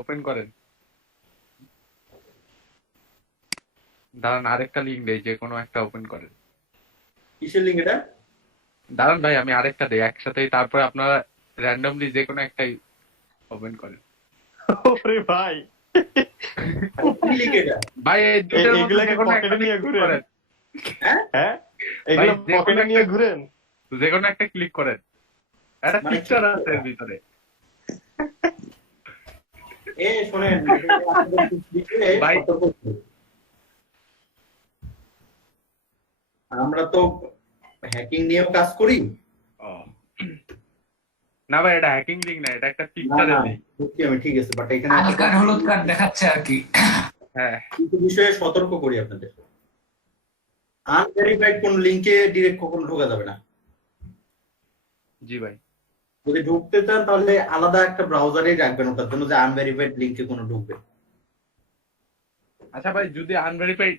Open করেন, দাঁড়ান আরেকটা লিঙ্ক দেই, যে কোনো একটা ওপেন করেন। কিসের লিঙ্ক এটা? দাঁড়ান ভাই, আমি আরেকটা দেই একসাথেই, তারপরে আপনারা র্যান্ডমলি যে কোনো একটাই ওপেন করেন। ওরে ভাই, আরে কি লিঙ্ক এটা? ভাই এই দুইটার মধ্যে এগুলা যে কি কোনো পকেটে একটাতে নিয়ে ক্লিক ঘুরেন? করেন। হ্যাঁ, হ্যাঁ, ভাই এগুলা যে কোনো পকেটে একটা, নিয়ে ঘুরেন? যে কোনো একটা ক্লিক করেন, একটা মানে কি পিকচার আছে এটা? এর ভিতরে। শোনেন, এটা আপনাদের দিকে ভাই সতর্ক করতে হবে। আমরা তো হ্যাকিং নিয়েও কাজ করি। ও, না ভাই এটা হ্যাকিং লিঙ্ক না, এটা একটা না না, পিকচারের লিঙ্ক। বুঝছি আমি, ঠিক আছে, বাট এখানে লাল একটা কার্ড হলুদ কার্ড দেখাচ্ছে আর কি। হ্যাঁ কিছু বিষয়ে সতর্ক করি আপনাদের। আনভেরিফাইড কোন লিঙ্কে ডিরেক্ট কখনো ঢোকা যাবে না। জি ভাই। যদি ঢুকতে চান তাহলে আলাদা একটা ব্রাউজারেই রাখবেন ওটার জন্য, যে আনভেরিফাইড লিঙ্কে কোনো ঢুকবে। আচ্ছা ভাই, যদি আনভেরিফাইড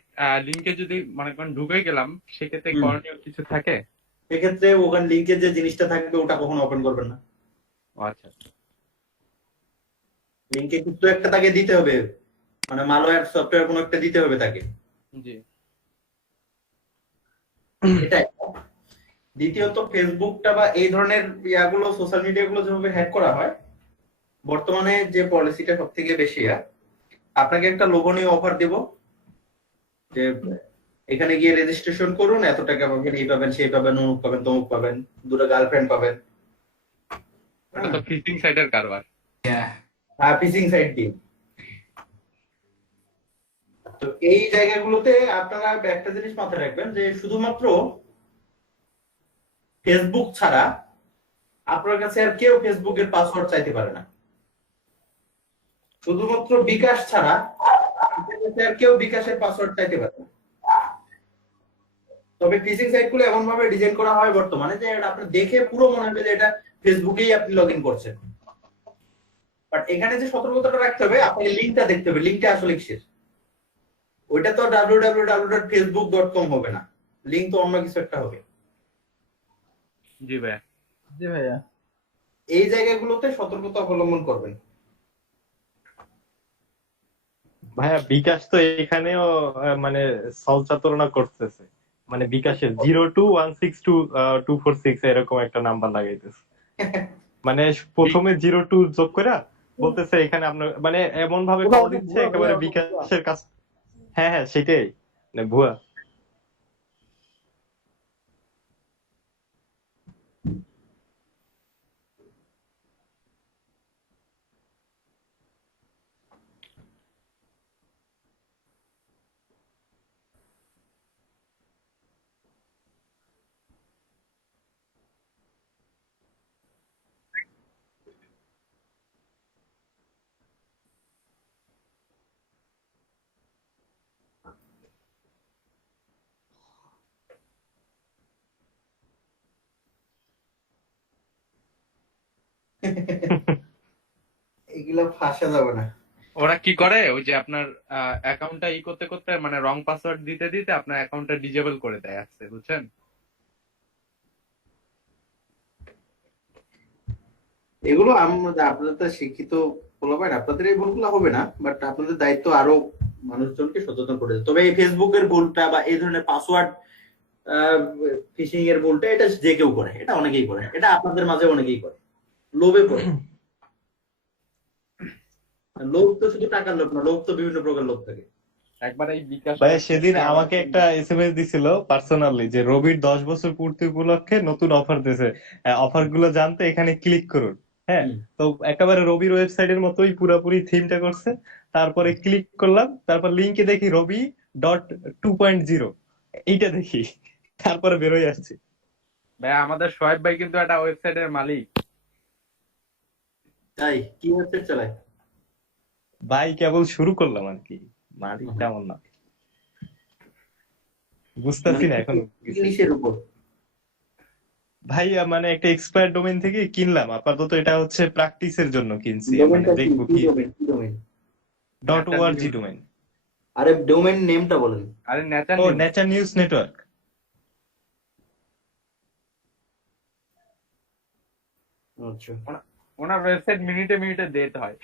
লিঙ্কে যদি মনে করেন ঢুকে গেলাম, সেক্ষেত্রে হুম, করণীয় কিছু থাকে? সেক্ষেত্রে ওখানে লিঙ্কে যে জিনিসটা থাকবে ওটা কখনো ওপেন করবেন না। ও আচ্ছা। লিঙ্কে কিছু একটা তাকে দিতে হবে, মানে মালওয়্যার সফটওয়্যার কোনো একটা দিতে হবে তাকে। জি। এটা একটা। দ্বিতীয়ত, ফেসবুকটা বা এই ধরনের ইয়াগুলো, সোশ্যাল মিডিয়া গুলো যেভাবে হ্যাক করা হয়, বর্তমানে যে পলিসিটা সব থেকে বেশি, আপনাকে একটা লোভনীয় অফার দেব, যে এখানে গিয়ে রেজিস্ট্রেশন করুন, এত টাকা পাবেন, এই পাবেন, সেই পাবেন, অমুক পাবেন, তমুক পাবেন, দুটো গার্লফ্রেন্ড পাবেন। ওটা তো ফিশিং সাইটের কারবার। হ্যাঁ, ফিশিং সাইট দিয়ে। তো এই জায়গাগুলোতে আপনারা একটা জিনিস মাথায় রাখবেন, যে শুধুমাত্র ফেসবুক ছাড়া আপনার কাছে আর কেউ ফেসবুকের পাসওয়ার্ড চাইতে পারে না। শুধুমাত্র বিকাশ ছাড়া আপনার কাছে আর কেউ বিকাশের পাসওয়ার্ড চাইতে পারে না। তবে ফিশিং সাইট গুলো এমন ভাবে ডিজাইন করা হয় বর্তমানে, যে এটা আপনি দেখে পুরো মনে হবে যে এটা ফেসবুকেই আপনি লগ ইন করছেন। বাট এখানে যে সতর্কতাটা রাখতে হবে, আপনাকে লিঙ্কটা দেখতে হবে, লিঙ্কটা আসলে কিসের। ওইটা তো www.facebook.com হবে না, লিঙ্ক তো অন্য কিছু একটা হবে। জি ভাই। জি ভাইয়া। এই জায়গাগুলোতে সতর্কতা অবলম্বন করবেন। ভাইয়া বিকাশ তো এখানেও মানে সলচাতুরনা করতেছে, মানে বিকাশের 02162246 এরকম একটা নাম্বার লাগাইতেছে, মানে প্রথমে 02 যোগ করে বলতেছে এখানে আপনার, মানে এমন ভাবে ওটা কল ওটা দিচ্ছে ভুয়া একেবারে ভাইয়া, ওটা ভুয়া। বিকাশের কাছ। হ্যাঁ হ্যাঁ, সেটাই, মানে ভুয়া। এগুলো ফাঁসা যাবে না। ওরা কি করে, ওই যে আপনার অ্যাকাউন্টটা করতে করতে, মানে রং পাসওয়ার্ড দিতে দিতে আপনার অ্যাকাউন্টটা ডিজেবল করে দেয় আসছে, বুঝছেন? এগুলো আপনাদের তো শিক্ষিত পোলাপাইন, আপনাদের এই ভুলগুলো হবে না, বাট আপনাদের দায়িত্ব আরো মানুষজনকে সচেতন করে দেয়। তবে এই ফেসবুকের ভুলটা বা এই ধরনের পাসওয়ার্ড ফিশিং এর ভুলটা, এটা যে কেউ করে, এটা অনেকেই করে, এটা আপনাদের মাঝে অনেকেই করে, লোভে পড়ে। লোভ তো শুধু টাকার লোভ না, লোভ তো বিভিন্ন প্রকার লোভ থাকে। একবার এই বিকাশ ভাই সেদিন ওয়েবসাইটে আমার আমাকে একটা এসএমএস দিছিল পার্সোনালি, যে রবির 10 বছর পূর্তি উপলক্ষে নতুন অফার দিয়েছে, অফার গুলো জানতে এখানে ক্লিক করুন। হ্যাঁ, হুম। তো একেবারে রবির ওয়েবসাইটের মতোই পুরোপুরি থিমটা করছে। তারপরে ক্লিক করলাম, তারপর লিঙ্কে দেখি রবি.2.0, এইটা দেখি, তারপরে বেরোয় আসছি। ভাই, আমাদের সোহেব ভাই কিন্তু একটা ওয়েবসাইটের মালিক। তাই কি ওয়েবসাইট চালায়? ভাই কেবল শুরু করলাম আর কি, মালিক হুম। তেমন না, মানে বুঝতেছি না কি এখন কি কিছু। জিনিসের উপর? ভাই মানে একটা এক্সপায়ার ডোমেন থেকে কিনলাম, আপাতত এটা হচ্ছে প্র্যাকটিসের জন্য কিনছি, মানে ডোমেনটা কি, দেখবো কি কি। ডোমেন, কি ডোমেন? .org domain. আরে ডোমেন নেমটা বলেন। আরে নেচার ও, নিউজ। Nature news network. আচ্ছা। ওনার ওয়েবসাইট মিনিটে মিনিটে ডেট হয়।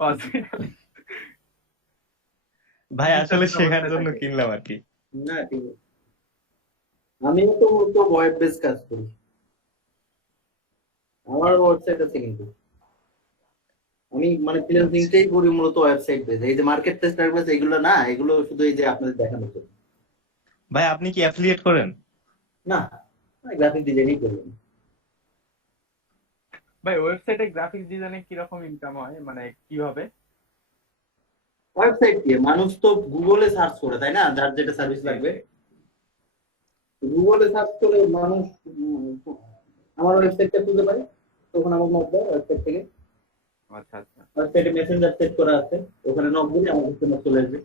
হসপিটাল ভাই আসলে চিকিৎসাধীন শেখার অবস্থায় জন্য থাকে। কিনলাম আর কি। না ঠিক আছে। আমিও তো তো ওয়েব বেস কাজ করি, আমার ওয়েবসাইট আছে কিন্তু আমি মানে আচ্ছা ফ্রিল্যান্সিংটাই করি মূলত ওয়েবসাইট বেস। এই যে মার্কেট প্লেস টার্গেট এগুলো না, এগুলো শুধু এই যে আপনাদের দেখানোর জন্য। ভাই, আপনি কি অ্যাফিলিয়েট করেন? না, গ্রাফিক ডিজাইনই করি আমি। ভাই ওয়েবসাইটে গ্রাফিক্স ডিজাইনে কিরকম ইনকাম হয়, মানে কিভাবে? ওয়েবসাইট দিয়ে মানুষ তো গুগলে সার্চ করে, তাই না, যার যেটা সার্ভিস জি লাগবে জি। গুগলে সার্চ করে মানুষ আমার ওয়েবসাইটটা খুঁজে পায়, তখন আমার নক দেয় ওয়েবসাইট থেকে। আচ্ছা আচ্ছা। ওয়েবসাইটে মেসেঞ্জার সেট করা আছে, ওখানে নক দিলে আমার সিস্টেমে চলে আসবে।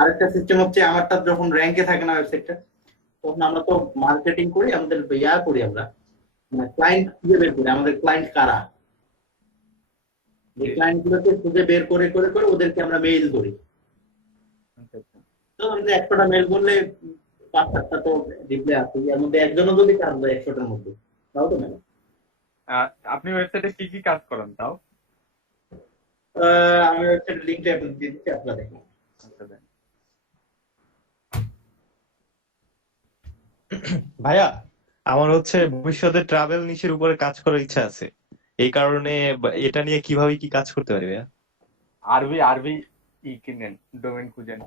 আরেকটা সিস্টেম হচ্ছে আমারটা যখন র্যাঙ্কে থাকে না ওয়েবসাইটটা, তখন আমরা তো মার্কেটিং করি, আমাদের ইয়া করি আমরা, মানে ক্লায়েন্ট খুঁজে বের করি আমাদের ক্লায়েন্ট কারা, যে জি জি। ক্লায়েন্ট গুলোকে খুঁজে বের করে করে করে ওদেরকে আমরা মেইল করি। আচ্ছা আচ্ছা। তো আমাদের 100টা মেইল করলে 5-7টা তো রিপ্লাই আসে, এর মধ্যে একজনও যদি কাজ দেয় 100টার মধ্যে, তাও তো মেলে। আপনি ওয়েবসাইটে কি কি কাজ করেন তাও? আমি ওয়েবসাইট লিঙ্কটা আপনাদের দিয়ে দিচ্ছি, আপনারা দেখুন। আচ্ছা দেন। ভাইয়া, আমার হচ্ছে ভবিষ্যতে ট্রাভেল নিশের উপরে কাজ করার ইচ্ছা আছে। এই কারণে এটা নিয়ে কিভাবে কি কাজ করতে পারি ভাইয়া? আরবি আরবি কিনেন, ডোমেন খুঁজেন।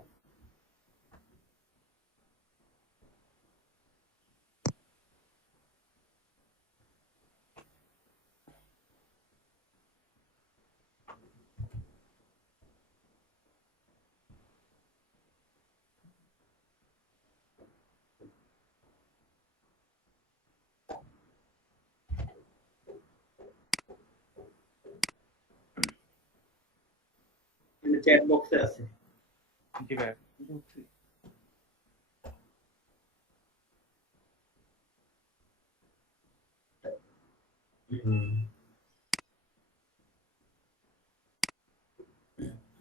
চ্যাট বক্সে আছে। জি ভাই।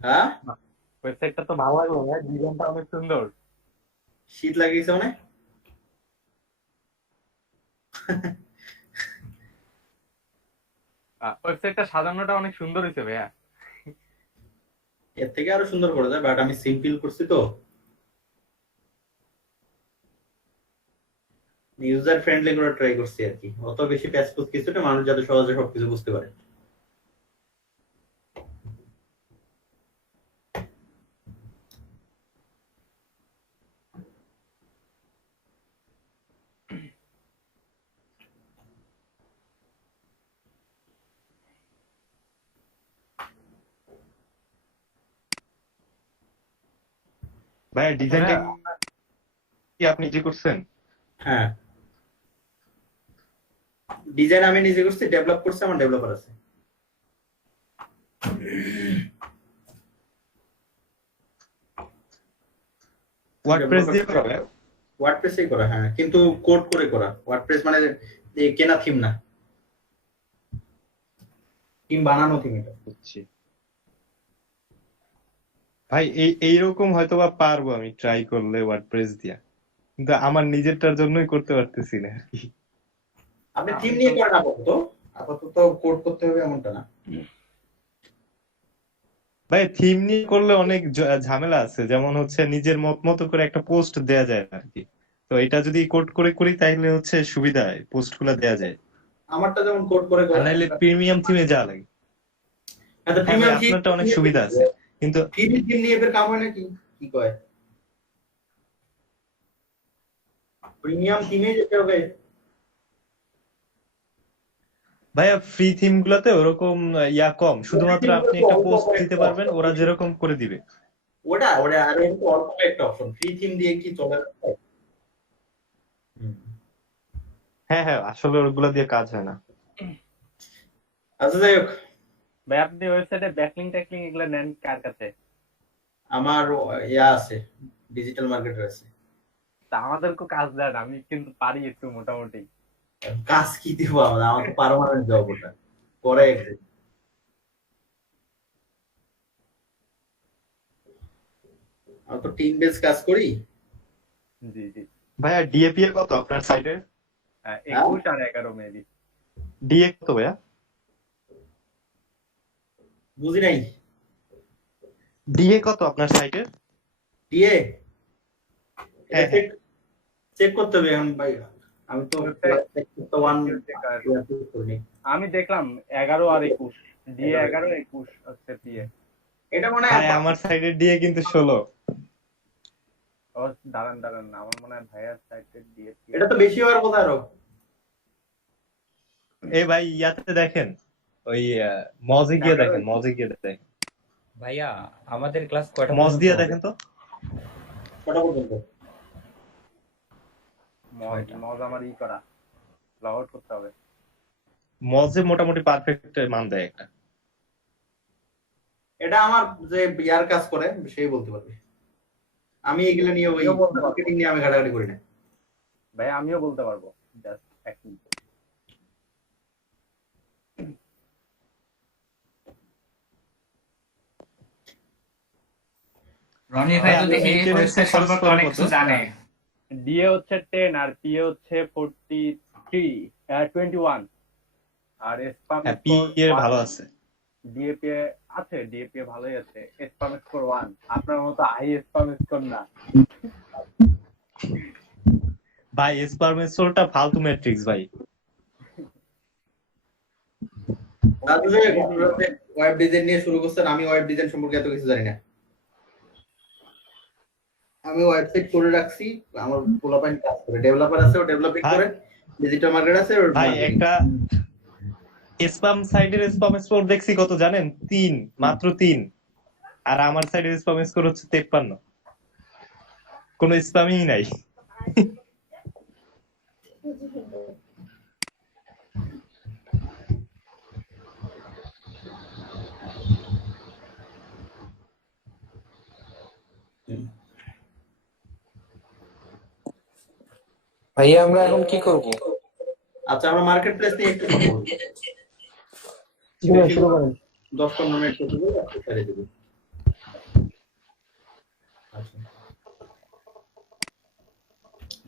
হ্যাঁ, ওয়েবসাইটটা তো ভালো লাগলো ভাই, ডিজাইনটা অনেক সুন্দর। শীত লাগিয়েছে মানে? ওয়েবসাইটটা সাজানোটা অনেক সুন্দর হয়েছে ভাইয়া। এর থেকে আরো সুন্দর করা যায়, বাট আমি সিম্পল করছি তো, ইউজার ফ্রেন্ডলি করে ট্রাই করছি আর কি, অত বেশি প্যাচপুচ কিছু না, মানুষ যাতে সহজে সবকিছু বুঝতে পারে। ভাইয়া, আচ্ছা ডিজাইনটা ভাইয়া, কি আপনি নিজে করছেন? হ্যাঁ, ডিজাইন আমি নিজে করছি, ডেভেলপ করছি, আমার ডেভেলপার আছে। ওয়ার্ডপ্রেস ডেভেলপার দিয়ে করা ভাইয়া? ওয়ার্ডপ্রেসেই করা, হ্যাঁ, কিন্তু কোড করে করা। ওয়ার্ডপ্রেস মানে এই কেনা থিম না, থিম বানানো থিম এটা। বুঝছি। ভাই, এইরকম হয়তো বা পারবো আমি ট্রাই করলে ওয়ার্ডপ্রেস দিয়া, কিন্তু আমার নিজেরটার জন্যই করতে পারতেছি না আর কি। আপনি থিম আমি তো নিয়ে করেন আপাতত, আপাতত কোড করতে হবে এমনটা না। ভাই, থিম নিয়ে করলে অনেক ঝামেলা আছে, যেমন হচ্ছে নিজের মত মতো করে একটা পোস্ট দেয়া যায় না আর কি। তো এটা যদি কোড করে করি তাহলে হচ্ছে সুবিধা হয়, পোস্ট গুলা দেয়া যায়। আমারটা যেমন কোড করে আর করেন। নাইলে প্রিমিয়াম থিমে যা লাগে। আচ্ছা, হ্যাঁ ভাই, প্রিমিয়াম থিম আপনারটা অনেক সুবিধা আছে, কিন্তু থিম নিয়ে ফের কাম হয় নাকি, কি কয়? প্রিমিয়াম থিমে যেতে হবে। ভাইয়া ফ্রি থিম গুলাতে ওরকম ইয়া কম, শুধুমাত্র থিমগুলো আপনি তো একটা অল্প পোস্ট দিতে কয়েকটা পারবেন, অপশন, ওরা বেশি যেরকম করে দিবে। ওটা ওটা আর এর তো অল্প কয়েকটা অপশন, ফ্রি থিম দিয়ে কি চলে? হুম। হ্যাঁ হ্যাঁ, আসলে ওগুলা দিয়ে কাজ হয় না। আচ্ছা, যাই হোক, ভাই আপনি ওয়েবসাইটে ব্যাকলিং ট্যাকলিং এগুলো নেন কার কাছে? আমার ইয়া আছে, ডিজিটাল মার্কেটার আছে। তা আমাদেরকেও কাজ দেন, আমি কিন্তু পারি একটু মোটামুটি। কাজ কি দিব আমাদের, আমার তো পারমানেন্ট জব ওটা, করে একদিন। আমরা তো টিম বেস কাজ করি। জি জি। ভাইয়া, ডিএপি এর কত আপনার সাইটে? হ্যাঁ, 21 আর 11 মেবি। ডিএ কত ভাইয়া? বুঝি নাই। ডিএ কত আপনার সাইটে? দিয়ে হ্যাঁ হ্যাঁ। চেক করতে হবে এখন ভাই, আমি তো ওয়ান করিনি। আমি দেখলাম 11 আর 21, ডিএ 11, 21 হচ্ছে পিএ। এটা মনে ভাই হয় আমার সাইডের ডিএ কিন্তু 16। ও দাঁড়ান আমার মনে হয় ভাইয়ার সাইডে ডিএ এটা তো বেশি হওয়ার কথা আরো। এ ভাই ইয়াতে দেখেন, ওই মজে গিয়ে দেখেন, মজে গিয়ে দেখেন, ভাইয়া আমাদের ক্লাস কয়টা মজ পর্যন্ত দিয়ে হবে? দেখেন তো। কটা পর্যন্ত? মজ আমার করা লগ আউট করতে হবে। মজে মোটামুটি পারফেক্ট মান দেয় একটা। এটা আমার যে বিয়ার কাজ করে সেই বলতে পারবে, আমি এগুলো নিয়ে ওই মার্কেটিং নিয়ে আমি ঘাটাঘাটি করি না। ভাই আমিও বলতে পারবো, জাস্ট এক মিনিট। রনি ভাই তো দেখি ওয়েবসাইট সম্পর্কে অনেক কিছু জানে। ডিএ হচ্ছে 10 আর পিএ হচ্ছে 43 21 আর স্পাম হ্যাঁ পিএ ভালো আছে। ডিএপি আছে, ডিএপি ভালোই আছে। স্পাম স্কোর 1, আপনার মতো হাই স্পাম স্কোর না ভাই স্পারমেসোলটা ফালতু ম্যাট্রিক্স ভাই। ওয়েব ডিজাইন নিয়ে শুরু করছেন, আমি ওয়েব ডিজাইন সম্পর্কে এত কিছু জানি না। আমি ওয়েবসাইট করে রাখছি, আমার পোলাপাইন কাজ করে, ডেভেলপার আছে ও ডেভেলপিং করে, ডিজিটাল মার্কেট আছে ওর ভাই একটা স্পাম সাইডের স্পাম স্কোর দেখছি কত জানেন? 3, মাত্র 3। আর আমার সাইডের স্পাম স্কোর হচ্ছে 53। কোনো স্পামই নাই। ভাইয়া আমরা এখন কি করব? আচ্ছা আমরা মার্কেট প্লেস নিয়ে একটু কথা বলবো। 10-15 মিনিট কথা বলে আপনি ছেড়ে দেব। আচ্ছা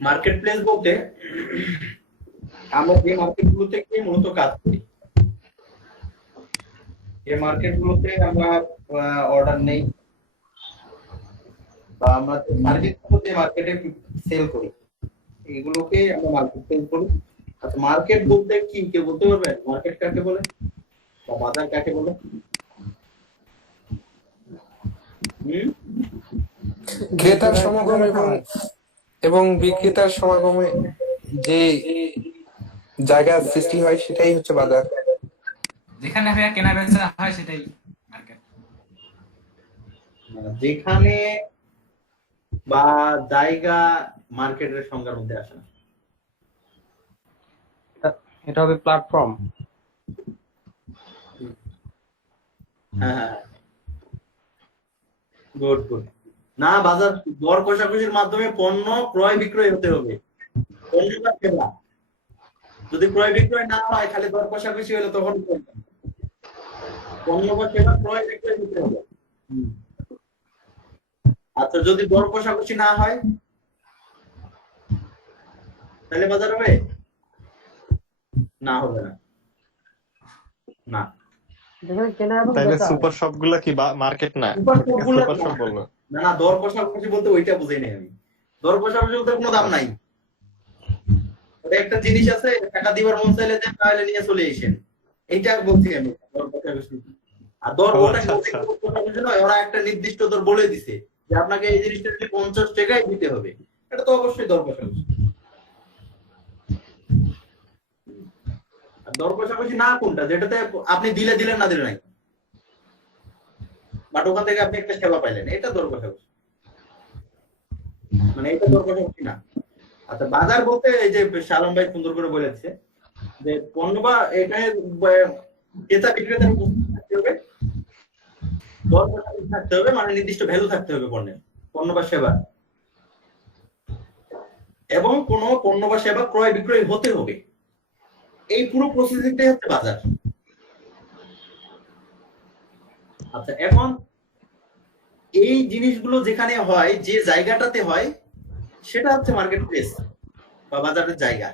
মার্কেট প্লেস বলতে আমরা যে মার্কেটগুলোতে গিয়ে মূলত কাজ করি, যে মার্কেটগুলোতে আমরা অর্ডার নেই বা আমরা সার্ভিসগুলো যে মার্কেটে সেল করি, এগুলোকে আমরা মার্কেট প্লেস বলি। আচ্ছা মার্কেট বলতে কি কেউ বলতে পারবেন মার্কেট কাকে বলে বা বাজার কাকে বলে? ক্রেতার সমাগম এবং বিক্রেতার সমাগমে যে জায়গা সৃষ্টি হয় সেটাই হচ্ছে বাজার। যেখানে ভাইয়া কেনা বেচা হয় সেটাই মার্কেট। যেখানে বা জায়গা মার্কেটের সংজ্ঞার মধ্যে আসে না। এটা হবে প্ল্যাটফর্ম। হ্যাঁ গুড গুড। না বাজার দর কষাকষির মাধ্যমে পণ্য ক্রয় বিক্রয় হতে হবে, পণ্যটা সেবা। যদি ক্রয় বিক্রয় না হয় খালি দর কষাকষি হলে তখন পণ্য বা সেবা ক্রয় বিক্রয় হতে হবে। আচ্ছা যদি দর কষাকষি না হয় তাহলে বাজার হবে না? হবে না। না তাহলে সুপার শপ গুলা কি মার্কেট না? সুপার শপ বলবো না না, দর কষাকষি বলতে ওইটা বুঝাই নাই আমি। দর কষাকষি বলতে কোনো দাম নাই, ওটা একটা জিনিস আছে, টাকা দিবার মন চাইলে দেন, তাহলে নিয়ে চলে আসেন, এইটা বলছি আমি দর কষাকষি। আর দর ওটা কষাকষি নয়, ওরা একটা নির্দিষ্ট দর বলে দিছে যে আপনাকে এই জিনিসটা 50 টাকায় দিতে হবে, এটা তো অবশ্যই দর কষাকষি। দর কষাকষি না কোনটা যেটাতে আপনি দিলেন না দিলেন নাই, বাট ওখান থেকে আপনি একটা সেবা পাইলেন, এটা দর কষাকষি, মানে এটা দর কষাকষি না। আচ্ছা বাজার বলতে এই যে শালম ভাই সুন্দর করে বলেছে যে পণ্য বা এখানে ক্রেতা বিক্রেতার থাকতে হবে, দর কষাকষি থাকতে হবে, মানে নির্দিষ্ট ভ্যালু থাকতে হবে পণ্যের, পণ্য বা সেবা, এবং কোন পণ্য বা সেবা ক্রয় বিক্রয় হতে হবে। এই পুরো প্রসেসিংটাই হচ্ছে বাজার। আচ্ছা এখন এই জিনিসগুলো যেখানে হয়, যে জায়গাটাতে হয়, সেটা হচ্ছে মার্কেট প্লেস বা বাজারের জায়গা।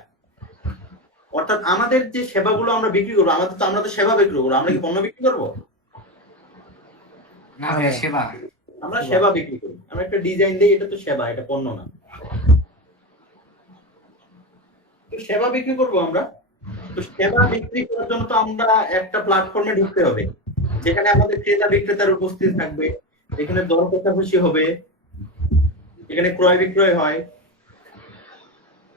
অর্থাৎ আমাদের যে সেবাগুলো আমরা বিক্রি করবো, আমরা তো সেবা বিক্রি করবো, আমরা কি পণ্য বিক্রি করবো? না ভাইয়া সেবা। আমরা সেবা বিক্রি করি, আমরা একটা ডিজাইন দিই, এটা তো সেবা, এটা পণ্য না। তো সেবা বিক্রি করবো আমরা, তো সেবা বিক্রি করার জন্য তো আমরা একটা প্ল্যাটফর্মে ঢুকতে হবে, যেখানে আমাদের ক্রেতা বিক্রেতার উপস্থিত থাকবে, এখানে দর কষাকষি হবে, এখানে ক্রয় বিক্রয় হয়।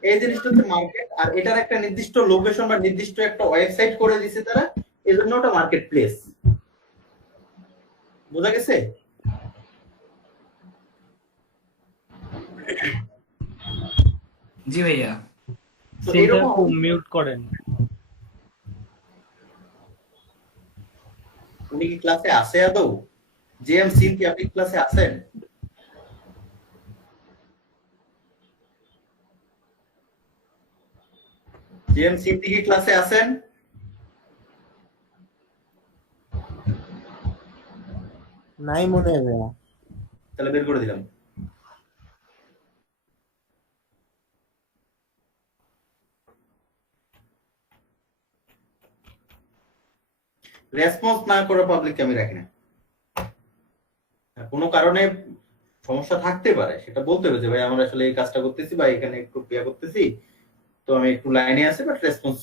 এই জিনিসটা হচ্ছে মার্কেট, আর এটার একটা নির্দিষ্ট লোকেশন বা নির্দিষ্ট একটা ওয়েবসাইট করে দিছে তারা, এই জন্য ওটা মার্কেট প্লেস। বোঝা গেছে? জি ভাইয়া। তো এরকম মিউট করেন। উনি কি ক্লাসে আছে আদৌ? জেএম সিন কি আপনি ক্লাসে আছেন? জেএম সিন কি ক্লাসে আছেন? নাই মনে হয় ভাইয়া। তাহলে বের করে দিলাম। রেসপন্স না করে পাবলিককে আমি রাখি না। কোনো কারণে সমস্যা থাকতে পারে, সেটা বলতে হবে যে ভাই আমরা আসলে এই কাজটা করতেছি বা এখানে একটু ক্রিয়া করতেছি, তো আমি একটু লাইনে আছি বাট রেসপন্স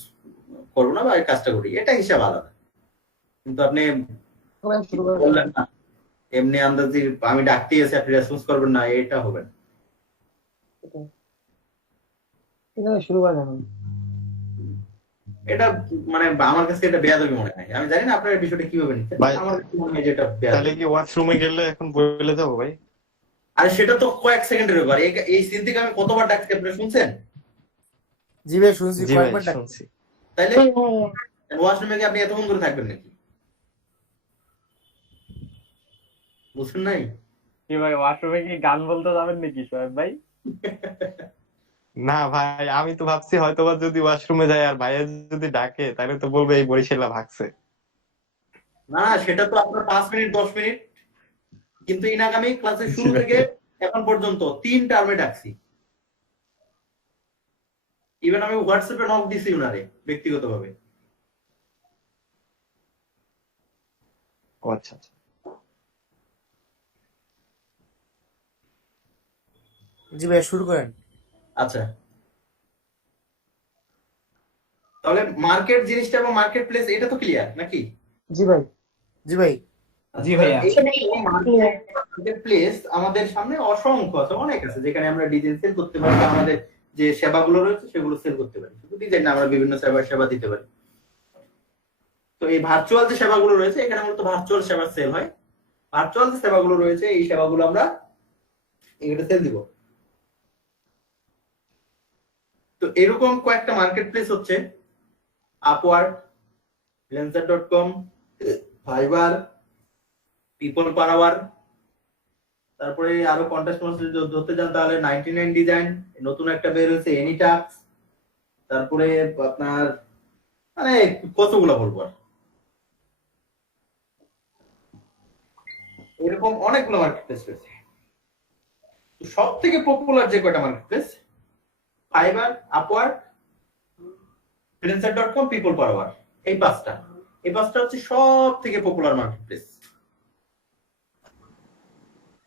করবো না বা এই কাজটা করি, এটা হিসাব আলাদা। কিন্তু আপনি বললেন না এমনি আন্দাজি আমি ডাকতেই আছি আপনি রেসপন্স করবেন না, এটা হবে না। শুরু করা যাবে। এটা মানে আমার কাছে এটা বেয়াদবি মনে হয়। আমি জানি না আপনার বিষয়টা কিভাবে নিচ্ছেন, ভাই, আমার কাছে মনে হয় যে এটা তাহলে বেয়াদবি। কি ওয়াশরুমে গেলে এখন বলে যাবো ভাই? আর সেটা তো কয়েক সেকেন্ডের ব্যাপার। এই সিন থেকে আমি কতবার ডাকছি আপনি শুনছেন? জি ভাই শুনছি, জি ভাই কয়েকবার ডাক। শুনছি। তাইলে ওয়াশরুমে গিয়ে আপনি এতক্ষণ ধরে থাকবেন নাকি? বুঝছেন নাই? কি ভাই ওয়াশরুমে কি গান বলতে যাবেন নাকি সোহেব ভাই? না ভাই, আমি তো ভাবছি হয়তোবা যদি ওয়াশরুমে যায় আর ভাইয়া যদি ডাকে তাহলে তো বলবে এই বরিশালা ভাগছে। না সেটা তো আপনার 5 মিনিট 10 মিনিট, কিন্তু ইনাগামী ক্লাসের শুরু থেকে এখন পর্যন্ত 3 টার্মে ডাকছি। ইভেন আমি হোয়াটসঅ্যাপে নক দিছি উনারে ব্যক্তিগতভাবে। ও আচ্ছা আচ্ছা। জি ভাই শুরু করেন। আচ্ছা, তাহলে মার্কেট জিনিসটা এবং মার্কেট প্লেস এটা তো ক্লিয়ার নাকি? জি ভাই। জি ভাই। জি ভাইয়া। মার্কেট প্লেস আমাদের সামনে অসংখ্য আছে, অনেক আছে, যেখানে আমরা ডিজাইন সেল করতে পারি বা আমাদের যে সেবাগুলো রয়েছে সেগুলো সেল করতে পারি। শুধু ডিজাইন না, আমরা বিভিন্ন সেবা দিতে পারি। তো এই ভার্চুয়াল যে সেবাগুলো রয়েছে এখানে মূলত ভার্চুয়াল সেবা সেল হয়। ভার্চুয়াল যে সেবাগুলো রয়েছে এই সেবাগুলো আমরা এখানে সেল দিব। তো এরকম কয়েকটা মার্কেট প্লেস হচ্ছে Upwork, Freelancer dot com, Fiverr, People Per Hour, তারপরে আরো কন্টেস্ট যদি ধরতে যান তাহলে 99 ডিজাইন, নতুন একটা বের হয়েছে এনিটাক্স, তারপরে আপনার মানে কতগুলো বলবো আর, এরকম অনেকগুলো মার্কেট প্লেস রয়েছে। সব থেকে পপুলার যে কয়টা market place, Fiverr, Upwork, Freelancer dot com, People Per Hour, এই পাঁচটা হচ্ছে সব থেকে পপুলার মার্কেট প্লেস।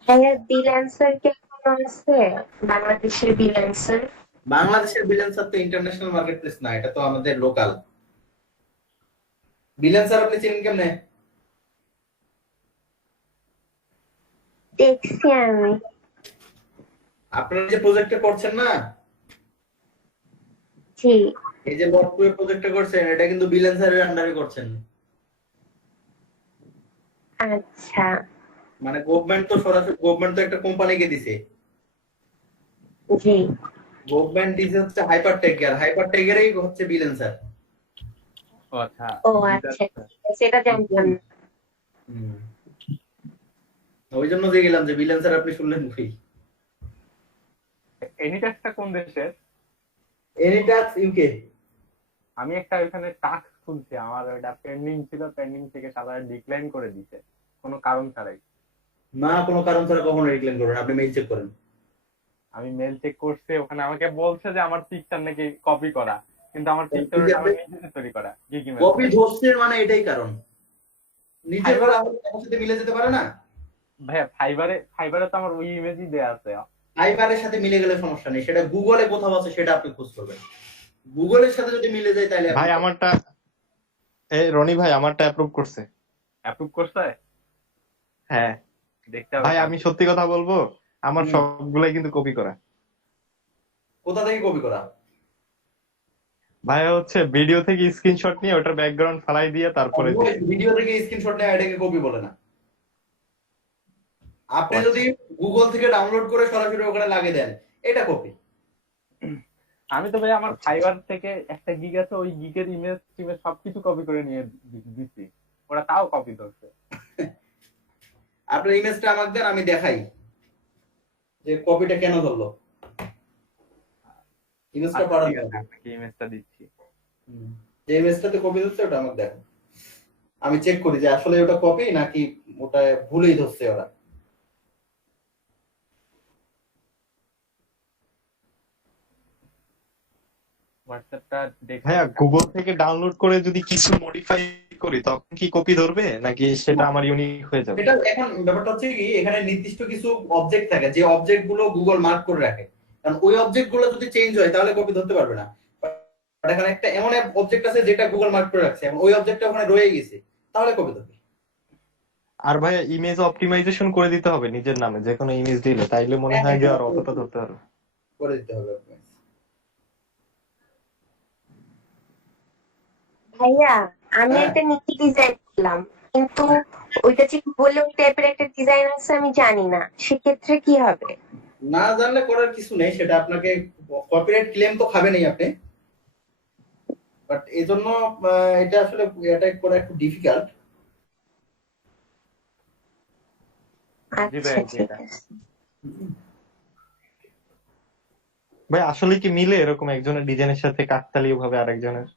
হ্যাঁ, বিল্যান্সার কেমন আছে? বাংলাদেশের বিল্যান্সার। বাংলাদেশের বিল্যান্সার তো ইন্টারন্যাশনাল মার্কেট প্লেস না, এটা তো আমাদের লোকাল বিল্যান্সার। আপনি চিনেন কেমনে? দেখছি আমি। আপনারা যে প্রজেক্টটা করছেন না, জি। এই যে লটপুরে প্রজেক্টটা করছেন এটা কিন্তু বিল্যান্সারের আন্ডারে করছেন। আচ্ছা। মানে গভর্নমেন্ট তো সরাসরি, গভর্নমেন্ট তো একটা কোম্পানিকে দিছে, জি। গভর্নমেন্ট দিছে হচ্ছে হাইপারটেক, আর হাইপারটেকেরই হচ্ছে বিল্যান্সার। ও আচ্ছা। ও আচ্ছা, সেটা জানতাম না। ওই জন্য যে গেলাম যে বিল্যান্সার আপনি শুনলেন কই। এনিটাক্সটা কোন দেশের? এনিটাক্স ইউকে। আমি একটা ওইখানে টাস্ক খুলছি, আমার ওইটা পেন্ডিং ছিল, পেন্ডিং থেকে সারা ডিক্লাইন করে দিছে কোনো কারণ ছাড়াই। না কোনো কারণ ছাড়া কখনো রিক্লেম করবেন, আপনি মেইল চেক করেন। আমি মেল চেক করছি, ওখানে আমাকে বলছে যে আমার পিকচার নাকি কপি করা, কিন্তু আমার পিকচার আমার নিজে তৈরি করা। কপি ধরছে মানে এটাই কারণ, নিজের বেলা আমার সাথে মিলে যেতে পারে না। ভাইয়া ফাইবারে তো আমার ওই ইমেজই দেয়া আছে। ফাইবারের সাথে মিলে গেলে সমস্যা নেই, সেটা গুগলে কোথাও আছে সেটা আপনি খোঁজ করবেন। গুগলের সাথে যদি মিলে যায় তাহলে ভাই আমারটা রনি ভাই আমারটা অ্যাপ্রুভ করছে। অ্যাপ্রুভ করছে? হ্যাঁ দেখতে হবে। ভাই আমি সত্যি কথা বলবো, আমার সবগুলাই কিন্তু কপি করা। কোথা থেকে কপি করা? ভাই হচ্ছে ভিডিও থেকে স্ক্রিনশট নিয়ে ওটার ব্যাকগ্রাউন্ড ফালাই দিয়ে তারপরে ভিডিও থেকে স্ক্রিনশট নেওয়া এটাকে কপি বলে না। আপনি আচ্ছা। যদি গুগল থেকে ডাউনলোড করে সরাসরি ওখানে লাগিয়ে দেন এটা কপি। আমি তো ভাই আমার ফাইবার থেকে একটা গিগ আছে, ওই গিগের ইমেজ টিমেজ সবকিছু কপি করে নিয়ে দিচ্ছি, ওরা তাও কপি করছে। আপনার ইমেজটা আমাকে দেন, আমি দেখাই যে কপিটা কেন ধরলো। ইমেজটা আচ্ছা, পাঠান ঠিক আছে, আপনাকে ইমেজটা দিচ্ছি। যে ইমেজটাতে কপি ধরছে ওটা আমাকে দেখো, আমি চেক করি যে আসলে ওটা কপি নাকি ওটা ভুলেই ধরছে ওরা। হোয়াটসঅ্যাপটা দেখে ভাইয়া গুগল থেকে ডাউনলোড করে যদি কিছু মডিফাই করি তখন কি কপি ধরবে নাকি সেটা আমার ইউনিক হয়ে যাবে? এটা এখন ব্যাপারটা হচ্ছে কি, এখানে নির্দিষ্ট কিছু অবজেক্ট থাকে যে অবজেক্ট গুলো গুগল মার্ক করে রাখে, কারণ ওই অবজেক্ট গুলো যদি চেঞ্জ হয় তাহলে কপি ধরতে পারবে না। বাট এখানে একটা এমন অবজেক্ট আছে যেটা গুগল মার্ক করে রাখছে এবং ওই অবজেক্টটা ওখানে রয়ে গেছে, তাহলে কপি ধরবে। আর ভাইয়া ইমেজ অপটিমাইজেশন করে দিতে হবে নিজের নামে যে কোনো ইমেজ দিলে, তাইলে মনে হয় যে আর অতটা ধরতে পারবে। করে দিতে হবে। ভাইয়া আমি হ্যাঁ। একটা নিচে ডিজাইন করলাম, কিন্তু ওইটা যে বলে ওই টাইপের একটা ডিজাইন আছে আমি জানি না, সেক্ষেত্রে কি হবে? না জানলে করার কিছু নেই, সেটা আপনাকে কপিরাইট ক্লেম তো খাবেনই আপনি, বাট এই জন্য এটা আসলে এটা করা একটু ডিফিকাল্ট। আচ্ছা ঠিক আছে। ভাই আসলে কি মিলে এরকম একজনের ডিজাইনের সাথে কাকতালীয় ভাবে আরেকজনের?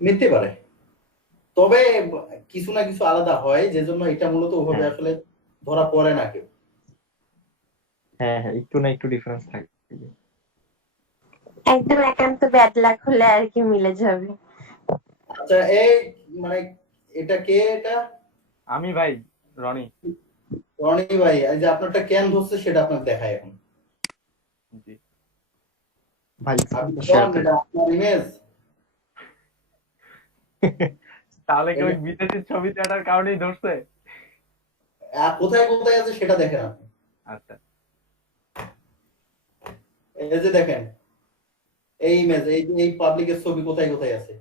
নিতে পারে, তবে কিছু না কিছু আলাদা হয়, যে জন্য এটা মূলত ওভাবে আসলে ধরা পড়ে না কেউ। হ্যাঁ হ্যাঁ, একটু না একটু ডিফারেন্স থাকে। একদম একান্ত ব্যাড লাক হলে আর কি মিলে যাবে। আচ্ছা এই মানে এটা কে? এটা আমি ভাই রনি। রনি ভাই, এই যে আপনারটা কেন ধরছে সেটা আপনাকে দেখায় এখন। জি ভাই আপনি শেয়ার কোন এটা আপনার ইমেজ? তাহলে কি ওই বিদেশি ছবি দেওয়ার কারণেই ধরছে? কোথায় কোথায় আছে সেটা দেখেন আপনি। আচ্ছা এই যে দেখেন এই ইমেজ, এই পাবলিকের ছবি কোথায় কোথায় আছে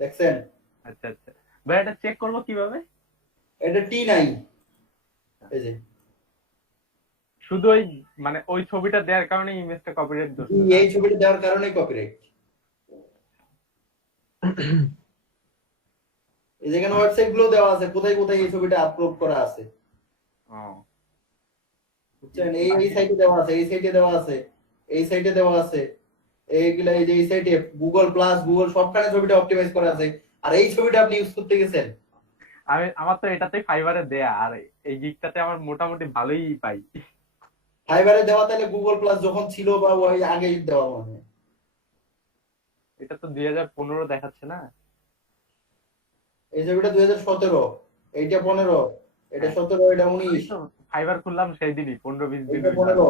দেখছেন? আচ্ছা আচ্ছা ভাই, এটা চেক করবো কিভাবে? এটা টি নাই, এই যে শুধু ওই মানে ওই ছবিটা দেওয়ার কারণে ইমেজটা কপিরাইট ধরছে? এই ছবিটা দেওয়ার কারণেই কপিরাইট। এই যেখানে ওয়েবসাইট গুলো দেওয়া আছে কোথায় কোথায় এই ছবিটা আপলোড করা আছে, বুঝছেন? এই সাইটে দেওয়া আছে, এই সাইটে দেওয়া আছে, এই সাইটে দেওয়া আছে, এইগুলা এই যে এই সাইটে গুগল প্লাস গুগল সবখানে ছবিটা অপটিমাইজ করা আছে, আর এই ছবিটা আপনি ইউজ করতে গেছেন। আমার তো এটাতে ফাইবারে দেয়া, আর এই গিগটাতে আমার মোটামুটি ভালোই পাই। ফাইবারে দেওয়া তাহলে গুগল প্লাস যখন ছিল বা ওই আগেই দেওয়া মনে হয়। এটা তো 2015 দেখাচ্ছে না? এই ছবিটা 2017, এইটা 15, এটা 17, এটা 19, ফাইবার খুললাম সেই দিনই 15-20 দিন এটা 15।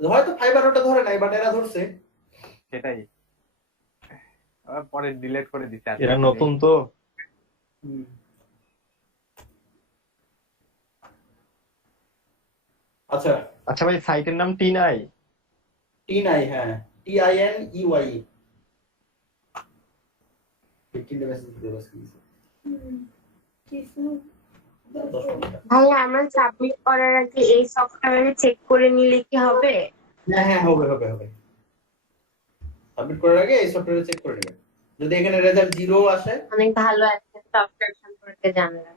হয়তো ফাইবার ওটা ধরে নাই, বাট এরা ধরছে। সেটাই, আবার পরে ডিলিট করে দিচ্ছে। এরা নতুন তো। আচ্ছা আচ্ছা ভাই সাইটের নাম টিনাই? টিনাই, হ্যাঁ TINEY। 15 মেসেজ দিতে ভাইয়া আমরা সাবমিট করার আগে এই সফটওয়্যারে চেক করে নিলে কি হবে? হ্যাঁ হবে হবে হবে। সাবমিট করার আগে এই সফটওয়্যারে চেক করে নেবেন, যদি এখানে রেজাল্ট 0 আসে। অনেক ভালো একটা সফটওয়্যার সম্পর্কে জানলাম।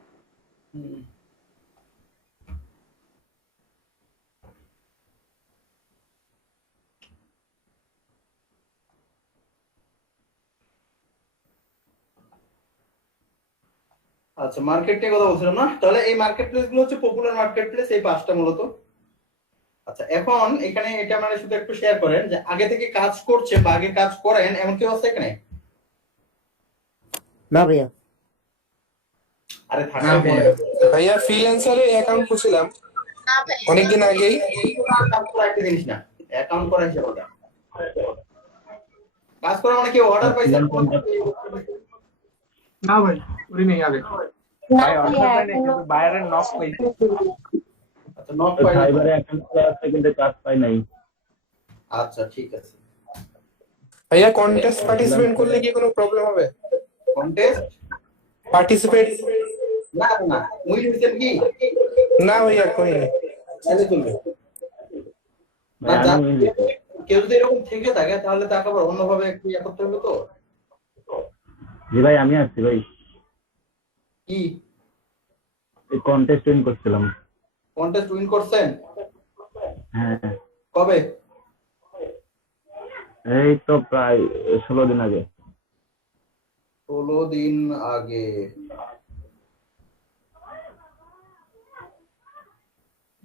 আচ্ছা মার্কেট নিয়ে কথা বলছিলাম না, তাহলে এই মার্কেট প্লেস গুলো হচ্ছে পপুলার মার্কেট প্লেস, এই 5টা মূলত। আচ্ছা এখন এখানে এটা মানে শুধু একটু শেয়ার করেন যে আগে থেকে কাজ করছে বা আগে কাজ করেন এমন কেউ আছে এখানে? না ভাইয়া। আরে না থাকার ভাইয়া। ভাইয়া ফ্রিল্যান্সারে অ্যাকাউন্ট খুলছিলাম অনেকদিন আগেই। একটা জিনিস না, অ্যাকাউন্ট করা হিসাব ওটা। কাজ করা মানে কি অর্ডার পাইছে? না ভাই ওরি নেই আগে। না ভাই অর্ডার ভাইয়া পাই নাই, এখনো কিন্তু বাইরের নক পাইছি। আচ্ছা নক পাইলে ফাইবারে অ্যাকাউন্ট করা আছে কিন্তু কাজ পাই নাই। আচ্ছা ঠিক আছে। ভাইয়া কন্টেস্ট পার্টিসিপেট করলে কি কোনো প্রবলেম হবে? কন্টেস্ট পার্টিসিপেট না না মুই হইছেন কি না ভাইয়া করিনি। তাহলে চলবে না। ভাই আমি কেউ যদি এরকম থেকে থাকে তাহলে তাকে আবার অন্যভাবে একটু ইয়ে করতে হবে তো। জি ভাই আমি আসছি ভাই, কি কন্টেস্ট উইন করছিলাম। কন্টেস্ট উইন করছেন? হ্যাঁ কবে? এই তো প্রায় 16 দিন আগে। 16 দিন আগে।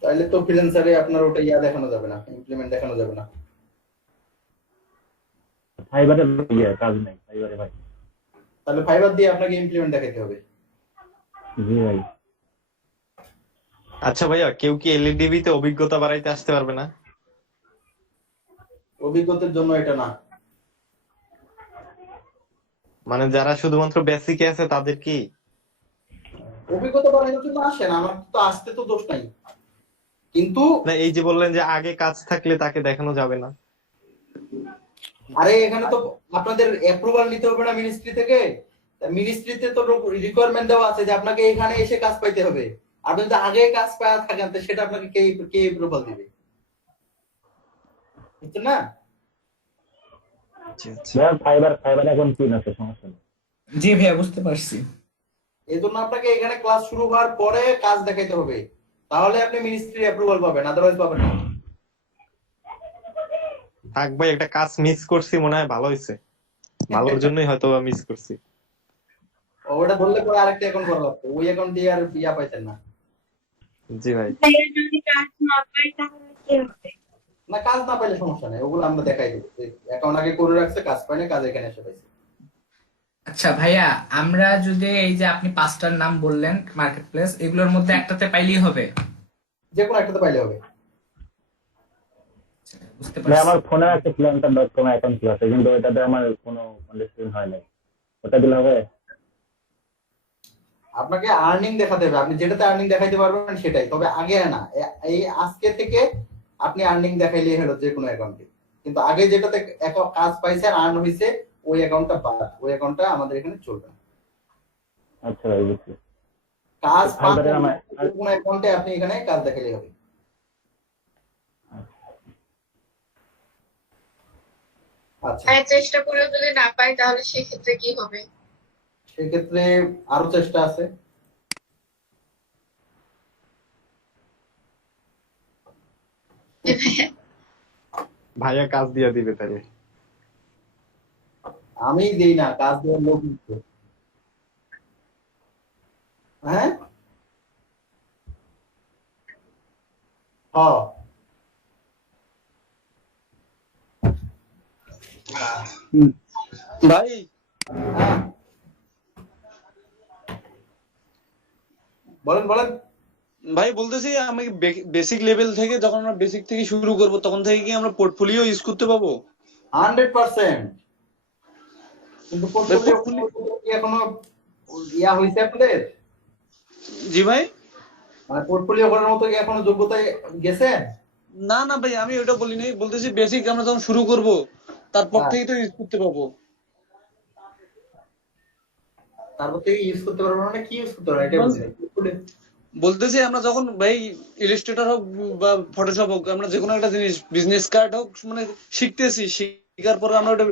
তাহলে তো ফ্রিল্যান্সারে আপনার ওটা ইয়া দেখানো যাবে না, ইমপ্লিমেন্ট দেখানো যাবে না। ফাইবারে কাজ নাই ফাইবারে ভাই। তাহলে ফাইবার দিয়ে আপনাকে ইমপ্লিমেন্ট দেখাতে হবে। জি ভাই। আচ্ছা ভাইয়া, কেউ কি এলইডিবি তে অভিজ্ঞতা বাড়াইতে আসতে পারবে না? অভিজ্ঞতার জন্য এটা না। মানে যারা শুধুমাত্র বেসিকে আছে তাদের কি? অভিজ্ঞতা বাড়ানোর জন্য আসেন, আমার তো আসতে তো দোষ নাই, কিন্তু না এই যে বললেন যে আগে কাজ থাকলে তাকে দেখানো যাবে না। আরে এখানে তো আপনাদের অ্যাপ্রুভাল নিতে হবে না মিনিস্ট্রি থেকে? মিনিস্ট্রিতে তো রিকোয়ারমেন্ট দেওয়া আছে যে আপনাকে এখানে এসে কাজ পাইতে হবে। আপনি যদি আগে কাজ পাওয়া থাকেন তো সেটা আপনাকে কে কে অ্যাপ্রুভাল দিবে? বুঝছেন না? ভাই ফাইবার এখন কি আছে, সমস্যা নেই। জি ভাইয়া বুঝতে পারছি। এই জন্য আপনাকে এখানে ক্লাস শুরু হওয়ার পরে কাজ দেখাইতে হবে, তাহলে আপনি মিনিস্ট্রির অ্যাপ্রুভাল পাবেন, আদারওয়াইজ পাবেন না। থাক ভাই, একটা কাজ মিস করছি, মনে হয় ভালো হয়েছে, ভালোর জন্যই হয়তো মিস করছি। ওটা ধরলে পরে আরেকটা অ্যাকাউন্ট করা লাগতো, ওই অ্যাকাউন্ট দিয়ে আর ইয়া পাইতেন না। জি ভাই। ভাইয়া যদি কাজ না পাই তাহলে কি হবে? না কাজ না পাইলে সমস্যা নেই, ওগুলো আমরা দেখাই দেবো। অ্যাকাউন্ট আগে করে রাখছে, কাজ পায় না, কাজ এখানে এসে পাইছে। আচ্ছা ভাইয়া, আমরা যদি এই যে আপনি পাঁচটার নাম বললেন মার্কেট প্লেস, এগুলোর মধ্যে একটাতে পাইলেই হবে? যে কোনো একটাতে পাইলে হবে। বুঝতে ভাই পারছি। আমার ফোনে একটা freelancer.com অ্যাকাউন্ট খোলা আছে, কিন্তু ওটাতে আমার কোনো কন্টেস্ট হয় নাই। ওটা দিলে হবে? আপনাকে আর্নিং দেখাতে হবে, আপনি যেটাতে আর্নিং দেখাইতে পারবেন সেটাই, তবে আগে না, এই আজকে থেকে আপনি আর্নিং দেখাইলে হলো যে কোনো অ্যাকাউন্টে, কিন্তু আগে যেটাতে কাজ পাইছে আর আর্ন হইছে ওই অ্যাকাউন্টটা বাদ, ওই অ্যাকাউন্টটা আমাদের এখানে চলবে না। আচ্ছা ভাই বুঝছি। কাজ পান ফাইবারে আমার কোন অ্যাকাউন্টে আপনি এখানে কাজ দেখাইলে হবে। আচ্ছা চেষ্টা করেও যদি না পাই তাহলে সেক্ষেত্রে কি হবে? সেক্ষেত্রে আরো চেষ্টা আছে। ভাইয়া কাজ দিয়া দিবে তাহলে। আমি দেই না, কাজ দেওয়ার লোক নিচ্ছে। হ্যাঁ হ্যাঁ ভাই হ্যাঁ। বলেন বলেন। ভাই বলতেছি আমি বেসিক লেভেল থেকে, যখন আমরা বেসিক থেকে শুরু করব তখন থেকে কি আমরা পোর্টফোলিও ইউজ করতে পাবো? 100%। কিন্তু পোর্টফোলিও কি এখনো ইয়া হইছে আপনাদের? জি ভাই। মানে পোর্টফোলিও করার মতো কি এখনো যোগ্যতায় গেছেন? না না ভাই, আমি ওটা বলি নাই, বলতেছি বেসিক আমরা যখন শুরু করব তারপর হ্যাঁ। থেকেই তো ইউজ করতে পাবো। তারপর থেকে ইউজ করতে পারবো না, কি ইউজ করতে পারবো এটা বুঝি না। বলতেছি আমরা যখন ভাই ইলাস্ট্রেটর হোক বা ফটোশপ হোক, আমরা যে কোনো একটা জিনিস, বিজনেস কার্ড হোক, মানে শিখতেছি, শিখার পরে আমরা ওটা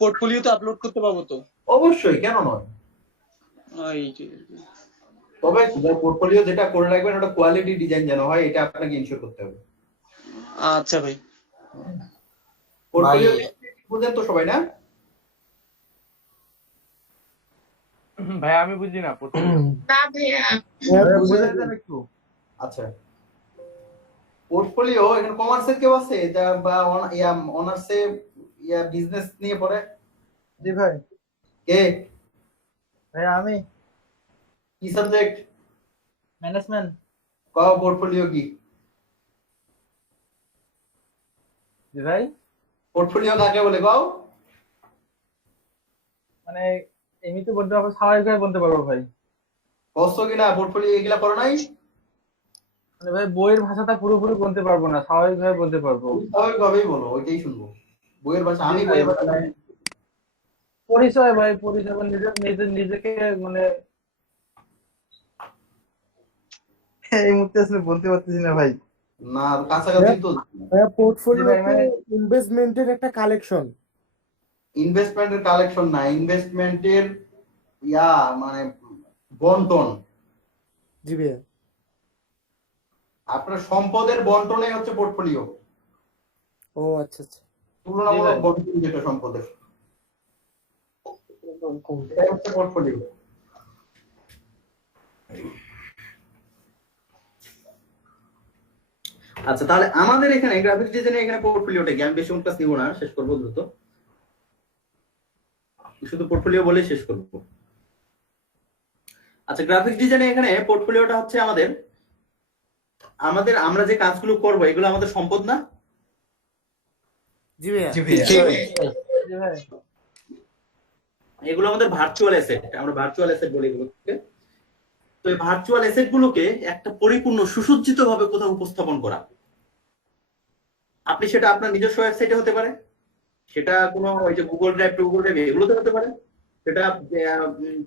পোর্টফোলিওতে আপলোড করতে পাবো তো? অবশ্যই, কেন নয়। এইটাই। তবে পোর্টফোলিও যেটা করে রাখবেন ওটা কোয়ালিটি ডিজাইন যেন হয়, এটা আপনাকে ইনশিওর করতে হবে। আচ্ছা ভাই। পোর্টফোলিও বুঝেন তো সবাই না? ভাই আমি বুঝি না না ভাইয়া বুঝেছেন একটু? আচ্ছা পোর্টফোলিও এখানে কমার্সের কেউ আছে যা বা অনার্সে ইয়া বিজনেস নিয়ে পড়ে? জি ভাই। কে? ভাই আমি কি সাবজেক্ট? ম্যানেজমেন্ট। কও পোর্টফোলিও কি? জি ভাই, পোর্টফোলিও কাকে বলে কও? মানে এমনিতে বলতে পারবো, স্বাভাবিকভাবে বলতে পারবো ভাই। কষ্ট কিনা পোর্টফোলিও এগুলা করো নাই? মানে ভাই বইয়ের ভাষাটা পুরোপুরি বলতে পারবো না, স্বাভাবিকভাবে বলতে পারবো। স্বাভাবিকভাবেই বলো, ওইটাই শুনবো। বইয়ের ভাষা আমি ভাই, বইয়ের ভাষা মানে পরিচয় ভাই, পরিচয় মানে নিজেকে মানে এই মুহূর্তে আসলে বলতে পারতেছি না ভাই। না কাছাকাছি তো। ভাইয়া পোর্টফোলিও জি ভাই, মানে ইনভেস্টমেন্টের একটা কালেকশন। ইনভেস্টমেন্টের কালেকশন না, ইনভেস্টমেন্টের ইয়া মানে বন্টন। জি ভাইয়া। আপনার সম্পদের বন্টনই হচ্ছে পোর্টফোলিও। ও আচ্ছা আচ্ছা। তুলনামূলক বন্টন যেটা সম্পদের, এটাই হচ্ছে পোর্টফোলিও। আচ্ছা, তাহলে আমাদের এখানে গ্রাফিক্স ডিজাইনে এখানে পোর্টফোলিওটা কি? আমি বেশি ক্লাস নিব না, শেষ করবো দ্রুত, শুধু পোর্টফোলিও বলে শেষ করবো। আচ্ছা, গ্রাফিক্স ডিজাইনে এখানে পোর্টফোলিওটা হচ্ছে আমাদের আমরা যে কাজগুলো করবো এগুলো আমাদের সম্পদ না? জি ভাইয়া। জি ভাইয়া। জি ভাই, এগুলো আমাদের ভার্চুয়াল অ্যাসেট, আমরা ভার্চুয়াল অ্যাসেট বলি এগুলোকে। তো এই ভার্চুয়াল অ্যাসেট গুলোকে একটা পরিপূর্ণ সুসজ্জিত ভাবে কোথাও উপস্থাপন করা। আপনি সেটা আপনার নিজস্ব ওয়েবসাইটে হতে পারে, সেটা কোনো ওই যে গুগল ড্রাইভ এগুলোতে হতে পারে, সেটা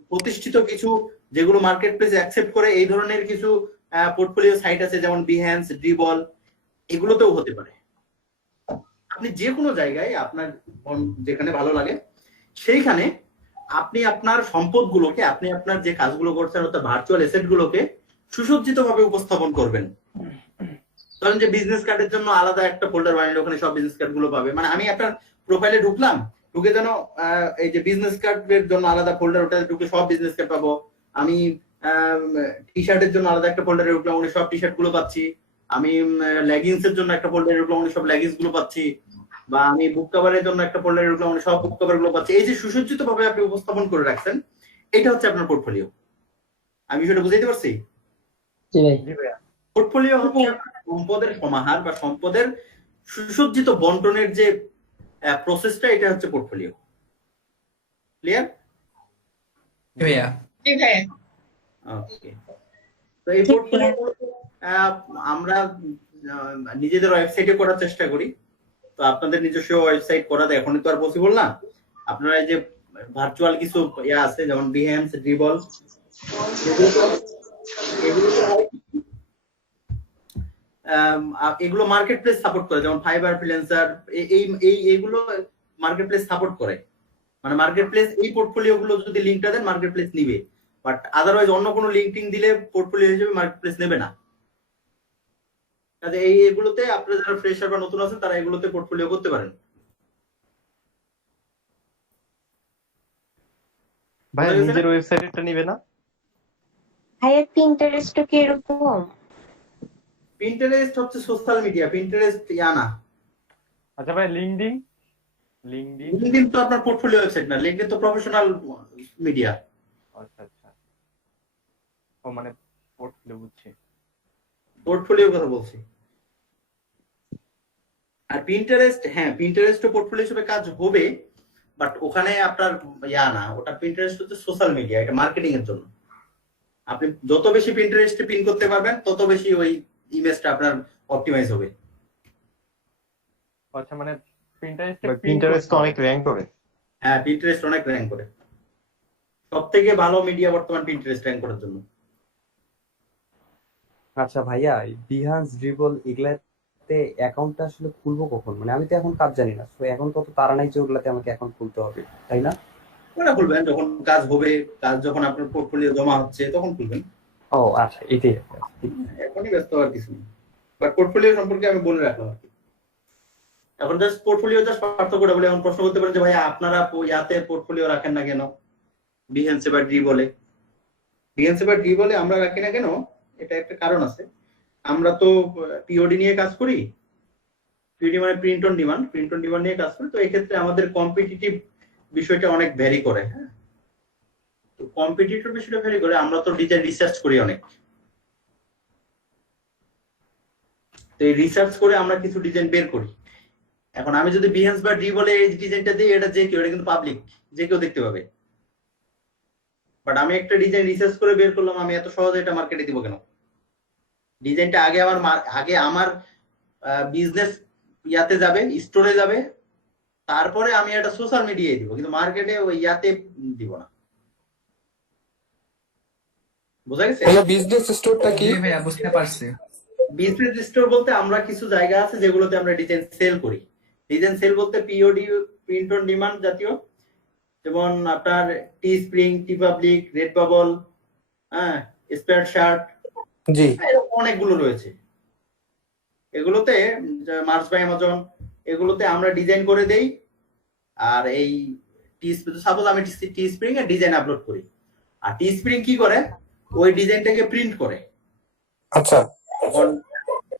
প্রতিষ্ঠিত কিছু যেগুলো মার্কেট প্লেস অ্যাকসেপ্ট করে এই ধরনের কিছু পোর্টফোলিও সাইট আছে যেমন বিহ্যান্স, ড্রিবল, এগুলোতেও হতে পারে। আপনি যে কোনো জায়গায় আপনার যেখানে ভালো লাগে সেইখানে আপনি আপনার সম্পদগুলোকে, আপনি আপনার যে কাজগুলো করছেন অর্থাৎ ভার্চুয়াল অ্যাসেট গুলোকে সুসজ্জিত ভাবে উপস্থাপন করবেন। ধরেন যে বিজনেস কার্ডের জন্য আলাদা একটা ফোল্ডার বানালে ওখানে সব বিজনেস কার্ড গুলো পাবে। মানে আমি আপনার প্রোফাইলে ঢুকলাম, ঢুকে যেন এই যে বিজনেস কার্ডের জন্য আলাদা ফোল্ডার, ওটাতে ঢুকে সব বিজনেস কার্ড পাবো। আমি টি শার্টের জন্য আলাদা একটা ফোল্ডারে ঢুকলাম, ওখানে সব টি শার্ট গুলো পাচ্ছি। আমি লেগিংস এর জন্য একটা ফোল্ডারে ঢুকলাম, ওখানে সব লেগিংস গুলো পাচ্ছি। বা আমি বুক কভারের জন্য একটা ফোল্ডারে ঢুকলাম, ওখানে সব বুক কভার গুলো পাচ্ছি। এই যে সুসজ্জিত ভাবে আপনি উপস্থাপন করে রাখছেন, এটা হচ্ছে আপনার পোর্টফোলিও। আমি সেটা বুঝাইতে পারছি? জি ভাই। জি ভাইয়া। পোর্টফোলিও হচ্ছে সম্পদের সমাহার বা সম্পদের সুসজ্জিত বন্টনের যে প্রসেসটা, এটা হচ্ছে পোর্টফোলিও। ক্লিয়ার? জি ভাইয়া। জি ভাইয়া। ওকে। তো এই পোর্টফোলিও আমরা নিজেদের ওয়েবসাইটে করার চেষ্টা করি। তো আপনাদের নিজস্ব ওয়েবসাইট করাতে এখনই তো আর পসিবল না। আপনারা এই যে ভার্চুয়াল কিছু ইয়া আছে যেমন বিহ্যান্স, ড্রিবল, এগুলো মার্কেট প্লেস সাপোর্ট করে, যেমন ফাইবার, ফ্রিল্যান্সার, এইগুলো মার্কেট প্লেস সাপোর্ট করে। মানে মার্কেট প্লেস এই পোর্টফোলিও গুলো যদি লিঙ্কটা দেন মার্কেট প্লেস নিবে, বাট আদারওয়াইজ অন্য কোনো লিঙ্কিং দিলে পোর্টফোলিও হিসেবে মার্কেট প্লেস নেবে না। কাজে এগুলোতে আপনারা যারা ফ্রেশার বা নতুন আছেন তারা এগুলোতে পোর্টফোলিও করতে পারেন। ভাই নিজের ওয়েবসাইটটা নিবে না? ভাইয়া পিন্টারেস্ট কি এরকম? পিন্টারেস্ট হচ্ছে সোশ্যাল মিডিয়া, পিন্টারেস্ট ইয়া না। আচ্ছা ভাই, লিঙ্কডিন লিঙ্কডিন তো আপনার পোর্টফোলিও ওয়েবসাইট না, লিঙ্কডিন তো প্রফেশনাল মিডিয়া। আচ্ছা আচ্ছা, ও মানে পোর্টফোলিও, বুঝছি। পোর্টফোলিওর কথা বলছি। আর পিন্টারেস্ট, হ্যাঁ পিন্টারেস্টও পোর্টফোলিও হিসেবে কাজ হবে, বাট ওখানে আপনার ইয়া না, ওটা পিন্টারেস্ট হচ্ছে সোশ্যাল মিডিয়া, এটা মার্কেটিং এর জন্য। আপনি যত বেশি পিন্টারেস্টে পিন করতে পারবেন তত বেশি ওই ইমেজটা আপনার অপটিমাইজ হবে। আচ্ছা, মানে পিন্টারেস্ট অনেক র্যাঙ্ক করে। হ্যাঁ, পিন্টারেস্ট অনেক র্যাঙ্ক করে, সবথেকে ভালো মিডিয়া বর্তমান পিন্টারেস্ট র্যাঙ্ক করার জন্য। আচ্ছা ভাইয়া, বিহান্স, ড্রিবল এগুলাতে অ্যাকাউন্টটা আসলে খুলবো কখন? মানে আমি তো এখন কাজ জানি না, তো এখন তত তারা নাই যে ওগুলাতে আমাকে অ্যাকাউন্ট খুলতে হবে, তাই না? ওটা খুলবেন যখন কাজ হবে, কাজ যখন আপনার পোর্টফোলিও জমা হচ্ছে তখন খুলবেন। ও আচ্ছা, এটাই। এখনই ব্যস্ত হওয়ার কিছু নেই, বাট পোর্টফোলিও সম্পর্কে আমি বলে রাখলাম আর কি। এখন জাস্ট পোর্টফোলিও জাস্ট পার্থক্যটা বলে, এখন প্রশ্ন করতে পারেন যে ভাই আপনারা ইয়াতে পোর্টফোলিও রাখেন না কেন বিহেন্সে বা ড্রিবলে? বিহেন্সে বা ড্রিবলে আমরা রাখি না কেন, এটা একটা কারণ আছে। আমরা তো পিওডি নিয়ে কাজ করি, পিওডি মানে print on demand, print on demand নিয়ে কাজ করি। তো এক্ষেত্রে আমাদের কম্পিটিটিভ বিষয়টা অনেক ভ্যারি করে। হ্যাঁ, তো তো কম্পিটিটর বিষয়টা ভেরি করে, আমরা তো ডিজাইন রিসার্চ করি অনেক, তো এই রিসার্চ করে আমরা কিছু ডিজাইন বের করি। এখন আমি যদি বিহেন্স বা ডি বলে এই ডিজাইনটা দিই, এটা যে কেউ, এটা কিন্তু পাবলিক, যে কেউ দেখতে পাবে। বাট আমি একটা ডিজাইন রিসার্চ করে বের করলাম, আমি এত সহজে এটা মার্কেটে দিব কেন? ডিজাইনটা আগে আমার বিজনেস ইয়াতে যাবে, স্টোরে যাবে, তারপরে আমি এটা সোশ্যাল মিডিয়ায় দিব, কিন্তু মার্কেটে ওই ইয়াতে দিব না। বুঝা গেছে? বিজনেস স্টোরটা কি? জি ভাইয়া বুঝতে পারছি। বিজনেস স্টোর বলতে আমরা কিছু জায়গা আছে যেগুলোতে আমরা ডিজাইন সেল করি। ডিজাইন সেল বলতে পিওডি, প্রিন্ট অন ডিমান্ড জাতীয়, যেমন আপনার টি স্প্রিং, টি পাবলিক, রেড বাবল, হ্যাঁ, স্পেয়ার শার্ট, জি, এরকম অনেকগুলো রয়েছে। এগুলোতে মার্চ বাই অ্যামাজন, এগুলোতে আমরা ডিজাইন করে দেই। আর এই সাপোজ আমি টি স্প্রিং এর ডিজাইন আপলোড করি, আর টি স্প্রিং কি করে, ওই ডিজাইনটাকে প্রিন্ট করে। আচ্ছা,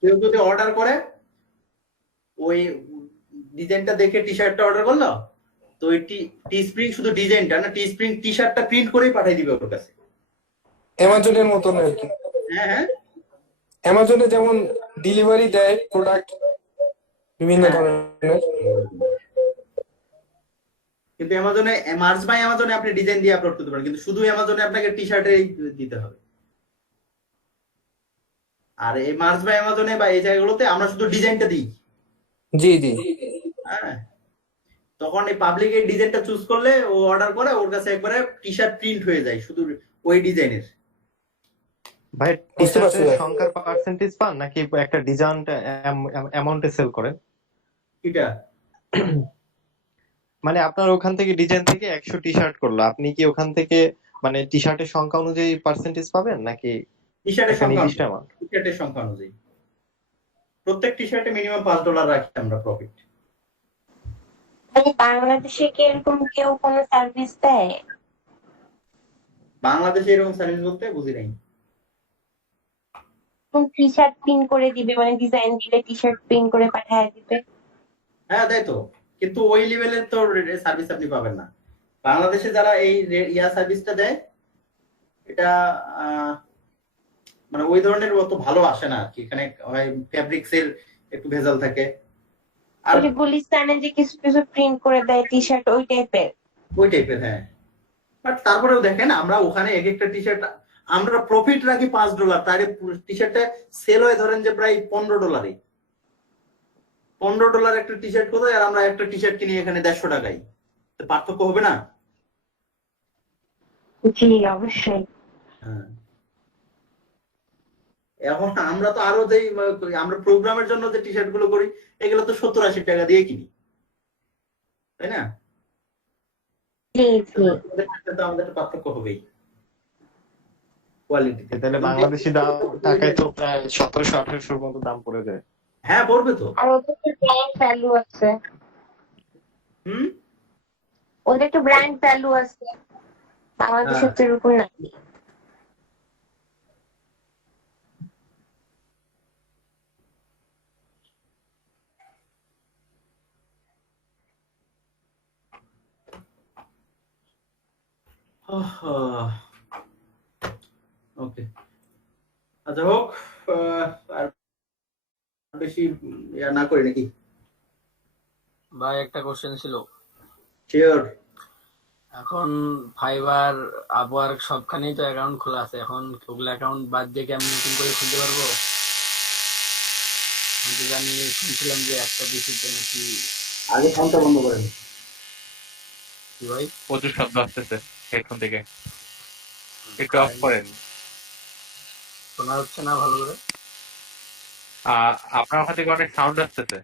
কেউ যদি অর্ডার করে, ওই ডিজাইনটা দেখে টি শার্টটা অর্ডার করলো, তো ওই টি স্প্রিং শুধু ডিজাইনটা না, টি স্প্রিং টি শার্টটা প্রিন্ট করেই পাঠিয়ে দিবে ওর কাছে। অ্যামাজনের মতন আর কি। হ্যাঁ হ্যাঁ, অ্যামাজনে যেমন ডেলিভারি দেয় প্রোডাক্ট বিভিন্ন ধরনের, কিন্তু অ্যামাজনে, মার্চ বাই অ্যামাজনে আপনি ডিজাইন দিয়ে আপলোড করতে পারেন, কিন্তু শুধু অ্যামাজনে আপনাকে টি শার্টেই দিতে হবে। আর এই মার্চ বাই অ্যামাজনে বা এই জায়গাগুলোতে আমরা শুধু ডিজাইনটা দিই। জি জি, হ্যাঁ, তখন এই পাবলিক এই ডিজাইনটা চুজ করলে ও অর্ডার করে, ওর কাছে একবারে টি শার্ট প্রিন্ট হয়ে যায় শুধু ওই ডিজাইনের। ভাই বুঝতে পারছি টি-শার্টের ভাই। সংখ্যার পার্সেন্টেজ পান নাকি একটা ডিজাইনটা অ্যামাউন্টে সেল করেন? এটা মানে আপনার ওখান থেকে ডিজাইন থেকে 100 টি-শার্ট করলো, আপনি কি ওখান থেকে মানে টি-শার্টের সংখ্যা অনুযায়ী পার্সেন্টেজ পাবেন নাকি টি শার্টের একটা সংখ্যা, নির্দিষ্ট অ্যামাউন্ট? টি শার্টের সংখ্যা অনুযায়ী প্রত্যেক টি শার্টে মিনিমাম $5 রাখি আমরা প্রফিট। মানে বাংলাদেশে কি এরকম কেউ কোনো সার্ভিস দেয়? বাংলাদেশে এরকম সার্ভিস বলতে বুঝি নাই। টি শার্ট প্রিন্ট করে দিবে, মানে ডিজাইন দিলে টি শার্ট প্রিন্ট করে পাঠিয়ে দিবে? হ্যাঁ দেয় তো, কিন্তু ওই লেভেলের তো সার্ভিস আপনি পাবেন না। বাংলাদেশে যারা এই ইয়া সার্ভিসটা দেয়, এটা মানে ওই ধরনের অত ভালো আসে না আর কি। এখানে হয় ফেব্রিক্স এর একটু ভেজাল থাকে, আর ওই যে গুলিস্তানে যে কিছু কিছু প্রিন্ট করে দেয় টি শার্ট, ওই টাইপের। ওই টাইপের। হ্যাঁ, বাট তারপরেও দেখেন আমরা ওখানে এক একটা টি শার্ট আমরা প্রফিট রাখি $5, তার টি শার্টটা সেল হয় ধরেন যে প্রায় $15। $15 একটা টি শার্ট কোথায়, আর আমরা একটা টি শার্ট কিনি এখানে $150। তো পার্থক্য হবে না? জি অবশ্যই। হ্যাঁ, এখন আমরা তো আরো যেই আমরা প্রোগ্রামের জন্য যে টি শার্ট গুলো করি, এগুলো তো $70-80 দিয়ে কিনি, তাই না? জি জি, তো আমাদের একটা পার্থক্য হবেই কোয়ালিটি। তাহলে বাংলাদেশি দাম টাকায় তো প্রায় 1700-1800 মতো দাম পড়ে যায়। হ্যাঁ পড়বে তো। আর ওদের তো ব্র্যান্ড ভ্যালু আছে। ওদের তো ব্র্যান্ড ভ্যালু আছে, বাংলাদেশের তো এরকম নাই। ওকে, আচ্ছা হোক, আর বেশি ইয়া না করি নাকি? ভাই একটা কোশ্চেন ছিল। শিওর। এখন ফাইবার, আপওয়ার্ক সবখানেই তো অ্যাকাউন্ট খোলা আছে, এখন ওগুলো অ্যাকাউন্ট বাদ দিয়ে কি আমি নতুন করে খুলতে পারবো? আমি তো জানি, শুনছিলাম যে একটা বিষয়তে নাকি। আগে ফোনটা বন্ধ করেন। কি ভাই? প্রচুর শব্দ আসতেছে হেডফোন থেকে, একটু অফ করেন। শোনা হচ্ছে না ভালো করে? আপনার ওখান থেকে অনেক সাউন্ড আসতেছে।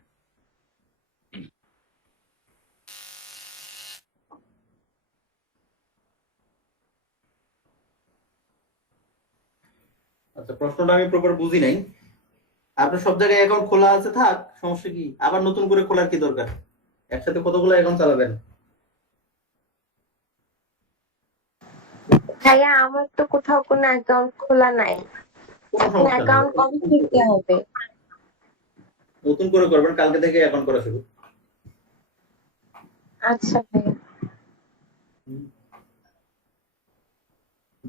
আচ্ছা, প্রশ্নটা আমি প্রপার বুঝি নাই। আপনার সব জায়গায় অ্যাকাউন্ট খোলা আছে, থাক, সমস্যা কি? আবার নতুন করে খোলার কি দরকার? একসাথে কতগুলো অ্যাকাউন্ট চালাবেন? ভাইয়া আমার তো কোথাও কোনো অ্যাকাউন্ট খোলা নাই। অ্যাকাউন্ট কবে খুলতে হবে? নতুন করে করবেন, কালকে থেকে অ্যাকাউন্ট করা শুরু। আচ্ছা ভাইয়া।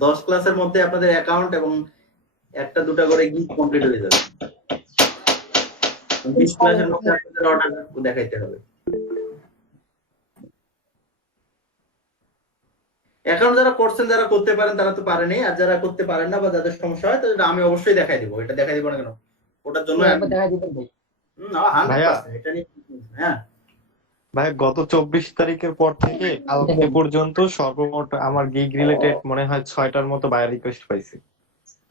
10 ক্লাসের মধ্যে আপনাদের অ্যাকাউন্ট এবং একটা দুটা করে গিফট কমপ্লিট হয়ে যাবে। 20 ক্লাসের মধ্যে আপনাদের অর্ডার দেখাইতে হবে। অ্যাকাউন্ট যারা করছেন, যারা করতে পারেন তারা তো পারেনি, আর যারা করতে পারেন না বা যাদের সমস্যা হয় তাদের আমি অবশ্যই দেখাই দিব। এটা দেখাই দিব না কেন? ওটার জন্য ভাইয়া 100% এটা নিয়ে হ্যাঁ ভাই গত 24 তারিখের পর থেকে কালকে পর্যন্ত সর্বমোট আমার গিগ রিলেটেড মনে হয় 6টার মতো বায়ার রিকোয়েস্ট পাইছি।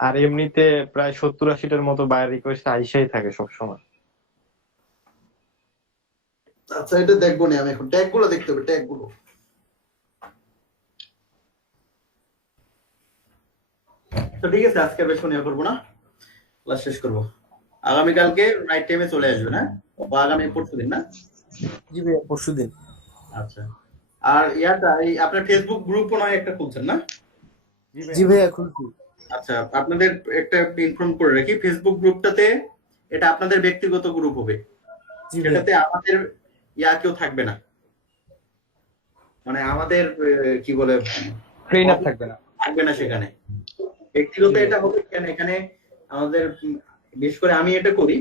আর এমনিতে প্রায় 70-80টার মতো বায়ার রিকোয়েস্ট আইসাই থাকে সবসময়। আচ্ছা, এটা দেখবো না আমি এখন। ট্যাগ গুলো দেখতে হবে, ট্যাগ গুলো। তো ঠিক আছে, আজকে বেশি নিয়ে করবো না, ক্লাস শেষ করবো। আগামীকালকে রাইট টাইমে চলে আসবেন, হ্যাঁ? বা আগামী পরশুদিন না? জি ভাইয়া পরশুদিন। আচ্ছা, আর ইয়াটা এই আপনার ফেসবুক গ্রুপও নয় একটা খুলছেন না? জি ভাইয়া খুলছি। আচ্ছা, আপনাদের একটা ইনফর্ম করে রাখি, ফেসবুক গ্রুপটাতে এটা আপনাদের ব্যক্তিগত গ্রুপ হবে, সেটাতে আমাদের কেউ থাকবে না, মানে আমাদের কি বলে ট্রেনার থাকবে না, থাকবে না সেখানে। ব্যক্তিগত এটা হবে কেন, এখানে আমাদের বিশেষ করে আমি এটা করি,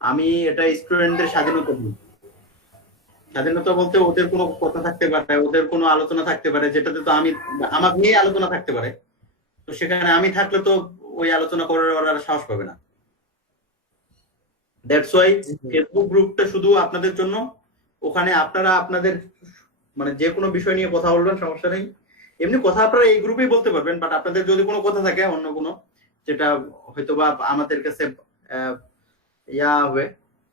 আমি এটা স্টুডেন্টদের স্বাধীনতা দিই। স্বাধীনতা বলতে ওদের কোনো কথা থাকতে পারে, ওদের কোনো আলোচনা থাকতে পারে, যেটাতে তো আমি আমাকে নিয়ে আলোচনা থাকতে পারে, তো সেখানে আমি থাকলে তো ওই আলোচনা করার ওরা সাহস পাবে না। দ্যাটস ওয়াই ফেসবুক গ্রুপটা শুধু আপনাদের জন্য। ওখানে আপনারা আপনাদের মানে যে কোনো বিষয় নিয়ে কথা বলবেন, সমস্যা নেই। এমনি কথা আপনারা এই গ্রুপেই বলতে পারবেন, বাট আপনাদের যদি কোনো কথা থাকে অন্য কোনো, যেটা হয়তোবা আমাদের কাছে হবে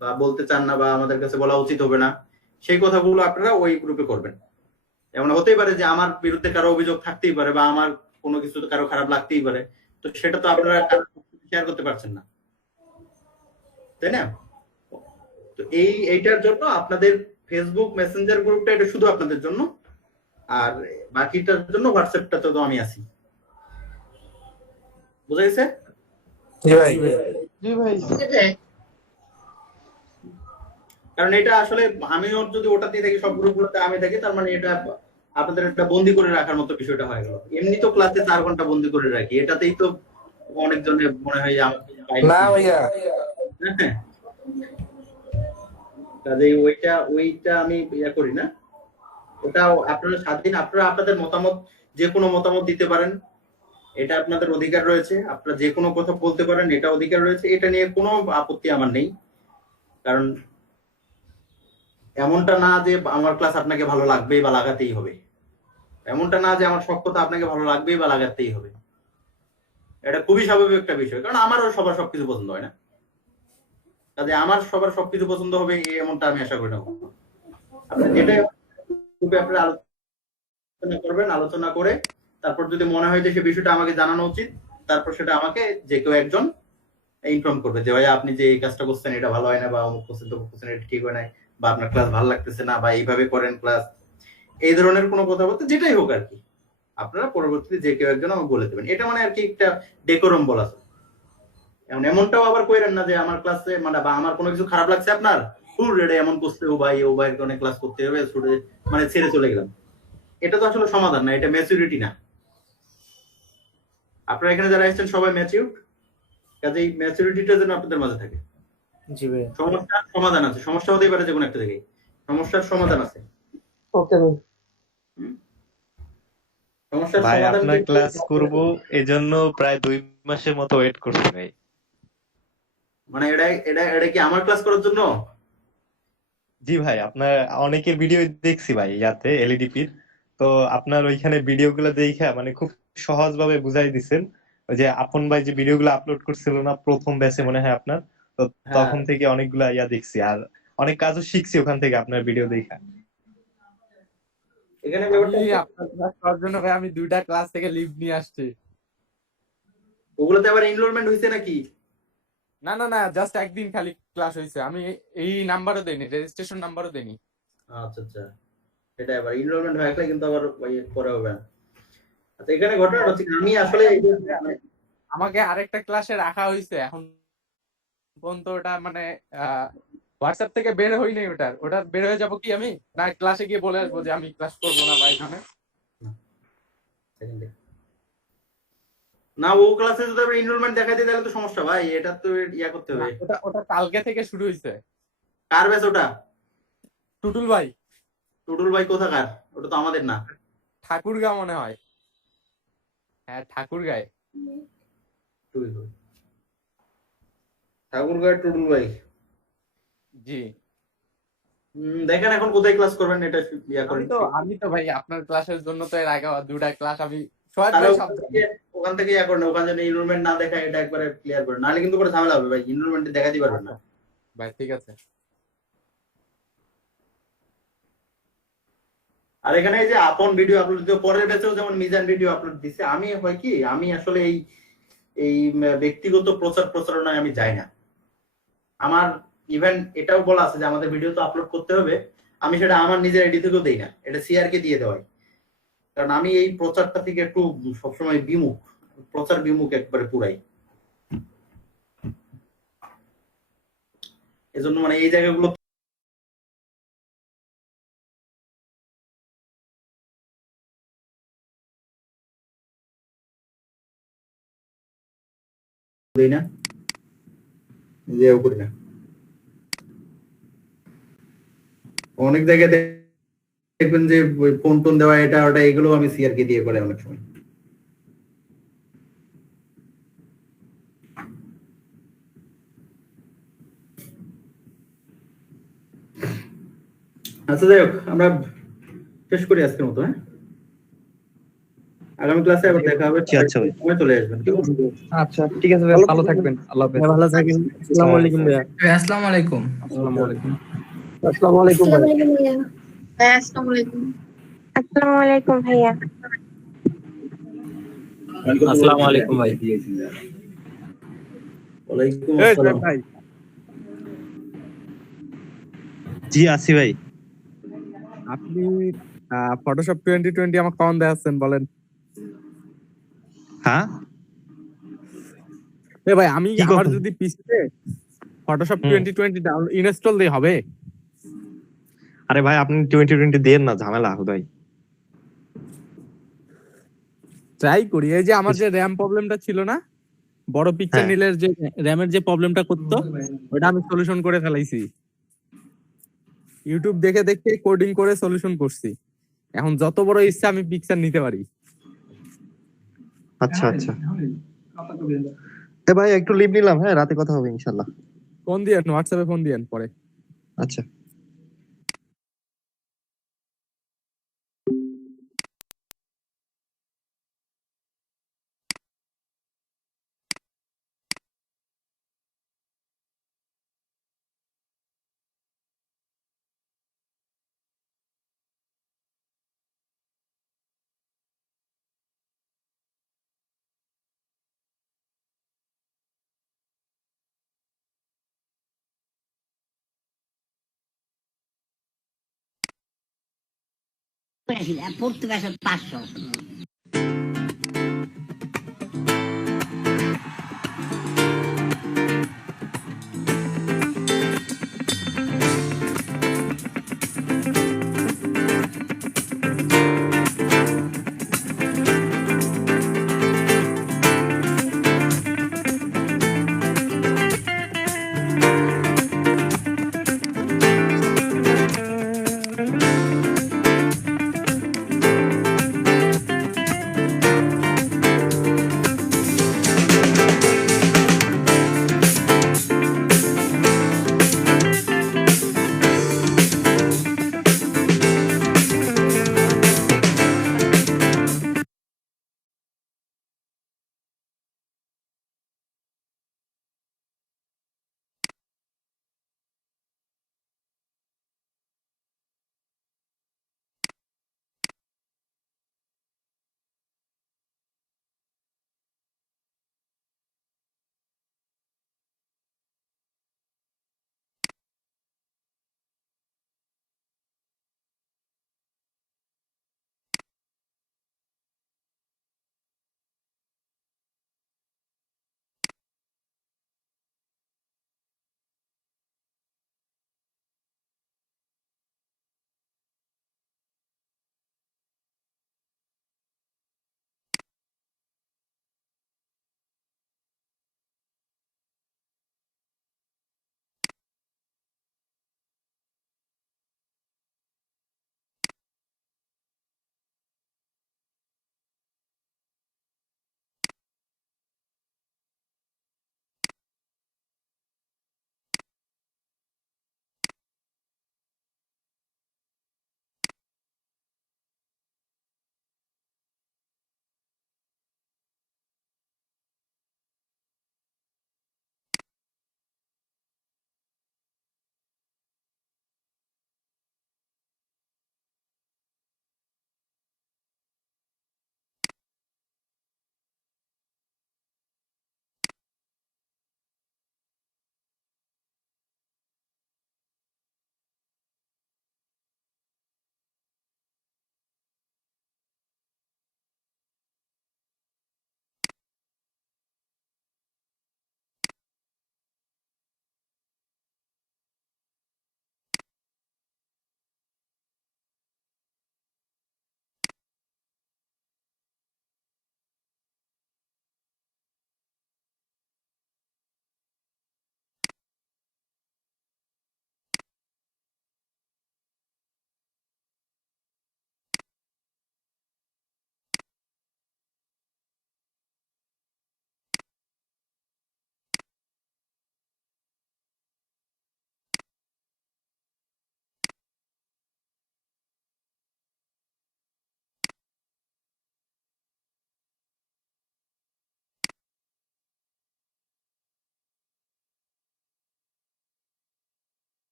বা বলতে চান না বা আমাদের কাছে বলা উচিত হবে না, সেই কথাগুলো আপনারা ওই গ্রুপে করবেন। এমন হতেই পারে যে আমার বিরুদ্ধে কারো অভিযোগ থাকতেই পারে বা আমার কোনো কিছু কারো খারাপ লাগতেই পারে, তো সেটা তো আপনারা শেয়ার করতে পারছেন না, তাই না? তো এইটার জন্য আপনাদের ফেসবুক মেসেঞ্জার গ্রুপটা এটা শুধু আপনাদের জন্য, আর বাকিটার জন্য হোয়াটসঅ্যাপটাতে তো আমি আছি। বুঝা গেছে? জি ভাই। জি ভাই। কারণ এটা আসলে আমিও যদি ওটাতেই থাকি, সব গ্রুপগুলোতে আমি থাকি, তার মানে এটা আপনাদের একটা বন্দি করে রাখার মতো বিষয়টা হয়ে গেল। এমনি তো ক্লাসে 4 ঘন্টা বন্দি করে রাখি, এটাতেই তো অনেকজনের মনে হয় না ভাইয়া, কাজেই ওইটা আমি ইয়া করি না। ওটা আপনারা স্বাধীন, আপনারা আপনাদের মতামত, যে কোনো মতামত দিতে পারেন, এটা আপনাদের অধিকার রয়েছে। আপনারা যে কোনো কথা বলতে পারেন, এটা অধিকার রয়েছে, এটা নিয়ে কোনো আপত্তি আমার নেই। কারণ এমনটা না যে আমার ক্লাস আপনাকে ভালো লাগবেই বা লাগাতেই হবে, এমনটা না যে আমার সব কথা আপনাকে ভালো লাগবেই বা লাগাতেই হবে। এটা খুবই স্বাভাবিক একটা বিষয়, কারণ আমারও সবার সবকিছু পছন্দ হয় না। কাজে আমার সবার সবকিছু পছন্দ হবে এমনটা আমি আশা করি না। আপনার যেটাই আপনারা আলোচনা করবেন, আলোচনা করে তারপর যদি মনে হয় যে সে বিষয়টা আমাকে জানানো উচিত, তারপর সেটা আমাকে যে কেউ একজন ইনফর্ম করবে যে ভাইয়া আপনি যে এই কাজটা করছেন এটা ভালো হয় না, বা অমুক করছেন তমুক করছেন এটা ঠিক হয় নাই, বা আপনার ক্লাস ভালো লাগতেছে না, বা এইভাবে করেন ক্লাস, এই ধরনের কোনো কথা বলতে যেটাই হোক আর কি, আপনারা পরবর্তীতে যে কেউ একজন আমাকে বলে দেবেন। এটা মানে আর কি একটা ডেকোরাম বলা যায়। এমনটাও আবার কইরেন না যে আমার ক্লাসে মানে বা আমার কোনো কিছু খারাপ লাগছে আপনার, রেডে এমন করছে ও ভাইয়ের কারণে ক্লাস করতে হবে, মানে ছেড়ে চলে গেলাম। এটা তো আসলে সমাধান না, এটা ম্যাচুরিটি না। আপনারা এখানে যারা এসেছেন সবাই ম্যাচিউরড, কাজে এই ম্যাচুরিটিটা যেন আপনাদের মাঝে থাকে। জি ভাই। সমস্যার সমাধান আছে, সমস্যা হতেই পারে যে কোনো একটা জায়গায়, সমস্যার সমাধান আছে। ওকে ভাই। সমস্যার ভাই সমাধান আপনার ক্লাস করব এজন্য প্রায় 2 মাসের মতো ওয়েট করছি ভাই। মানে এটা কি আমার ক্লাস করার জন্য? জি ভাই, আপনার অনেকের ভিডিও দেখছি ভাই ইয়াতে এলইডিপির, তো আপনার ওইখানে ভিডিওগুলো দেখে মানে খুব সহজভাবে বুঝাই দিছেন। ওই যে আপন ভাই যে ভিডিওগুলো আপলোড করছিল না প্রথম ব্যাচে মনে হয় আপনার, তো তখন থেকে অনেকগুলা ইয়া দেখছি আর অনেক কাজও শিখছি ওখান থেকে আপনার ভিডিও দেখা। এখানে আপনার ক্লাস করার জন্য ভাই আমি 2টা ক্লাস থেকে লিভ নিয়ে আসছি। ওগুলোতে আবার এনরোলমেন্ট হইছে নাকি? না না না, জাস্ট একদিন খালি ক্লাস হয়েছে। আমি এই নাম্বারও দেইনি, রেজিস্ট্রেশন নাম্বারও দেইনি। আচ্ছা আচ্ছা, এটা আবার এনরোলমেন্ট হয়ে গেলে কিন্তু আবার পরে হবে না। আচ্ছা, এখানে ঘটনাটা হচ্ছে আমি আসলে আমাকে আরেকটা ক্লাসে রাখা হয়েছে, এখন পর্যন্ত ওটা মানে হোয়াটসঅ্যাপ থেকে বের হই নাই। ওটা বের হয়ে যাবো কি আমি, না ক্লাসে গিয়ে বলে আসবো যে আমি ক্লাস করবো না ভাই এখানে? না, ও ক্লাসে যদি আমরা এনরোলমেন্ট দেখাই দিই তাহলে তো সমস্যা ভাই, এটা তো ইয়া করতে হবে। ওটা ওটা কালকে থেকে শুরু হয়েছে। কার ব্যাচ ওটা? টুটুল ভাই। টুটুল ভাই কোথাকার? ওটা তো আমাদের না। ঠাকুরগাঁও মনে হয়। হ্যাঁ, ঠাকুরগাঁয়। ঠাকুরগাঁও টুটুল ভাই। জি। দেখেন এখন কোথায় ক্লাস করবেন, এটা ইয়া করেন। আমি তো ভাই আপনার ক্লাসের জন্য তো এর আগে 2টা ক্লাস আমি সোহাগ তাহলে ভাই সব ওখান থেকে ইয়া করেন, ওখানে যদি এনরোলমেন্ট না দেখায় এটা একবারে ক্লিয়ার করেন, নাহলে কিন্তু পরে ঝামেলা হবে ভাই, এনরোলমেন্ট দেখাতে পারবেন না। ভাই ঠিক আছে। আর এখানে এই যে আপন ভিডিও আপলোড দিতে পরের ব্যাচেও যেমন মিজান ভিডিও আপলোড দিছে, আমি হয় কি আমি আসলে এই এই ব্যক্তিগত প্রচার প্রচারণায় আমি যাই না। আমার ইভেন এটাও বলা আছে যে আমাদের ভিডিও তো আপলোড করতে হবে, আমি সেটা আমার নিজের আইডি থেকেও দেই না, এটা সিআর কে দিয়ে দেওয়াই। কারণ আমি এই প্রচারটা থেকে একটু সবসময় বিমুখ, প্রচার বিমুখ একবারে পুরাই। এজন্য মানে এই জায়গাগুলো দেই না, নিজেও করি না। অনেক জায়গায় দেখবেন যে ফোন টোন দেওয়া এটা ওটা এগুলো আমি সিআর কে দিয়ে করে অনেক সময়। আচ্ছা যাই হোক, আমরা শেষ করি আজকের মতো। হ্যাঁ, আগামী ক্লাসে আবার দেখা হবে। আচ্ছা ভাই, সময় চলে আসবেন। আচ্ছা ঠিক আছে ভাই, ভালো থাকবেন। আল্লাহ হাফেজ। ভালো থাকেন। আসসালামু আলাইকুম ভাইয়া। আসসালামু আলাইকুম। আসসালামু আলাইকুম। আসসালামু আলাইকুম ভাই। আসসালামু আলাইকুম ভাইয়া। আসসালামু আলাইকুম ভাই। ওয়ালাইকুম আসসালাম। জি আসি ভাই। আপনি ফটোশপ 2020 আমাকে কখন দেখাচ্ছেন বলেন? হ্যাঁ এ ভাই আমি কি আমার কথা? যদি পিসিতে ফটোশপ 2020 ডাউনলোড ইনস্টল দিয়ে হবে? আরে ভাই আপনি 2020 দেন না, ঝামেলা ভাই। ট্রাই করি। এই যে আমার যে র‍্যাম প্রবলেমটা ছিল না, বড় পিকচার হ্যাঁ। নিলে যে র‍্যামের যে প্রবলেমটা করতো, ওটা আমি সলিউশন করে ফেলাইছি। ইউটিউব দেখে দেখে কোডিং করে সলিউশন করছি। এখন যত বড় ইচ্ছা আমি পিকচার নিতে পারি। আচ্ছা আচ্ছা, ভাই একটু লিভ নিলাম, হ্যাঁ রাতে কথা হবে ইনশাল্লাহ। ফোন দিয়েন, হোয়াটসঅ্যাপে ফোন দিয়েন পরে। আচ্ছা। পড়তে 500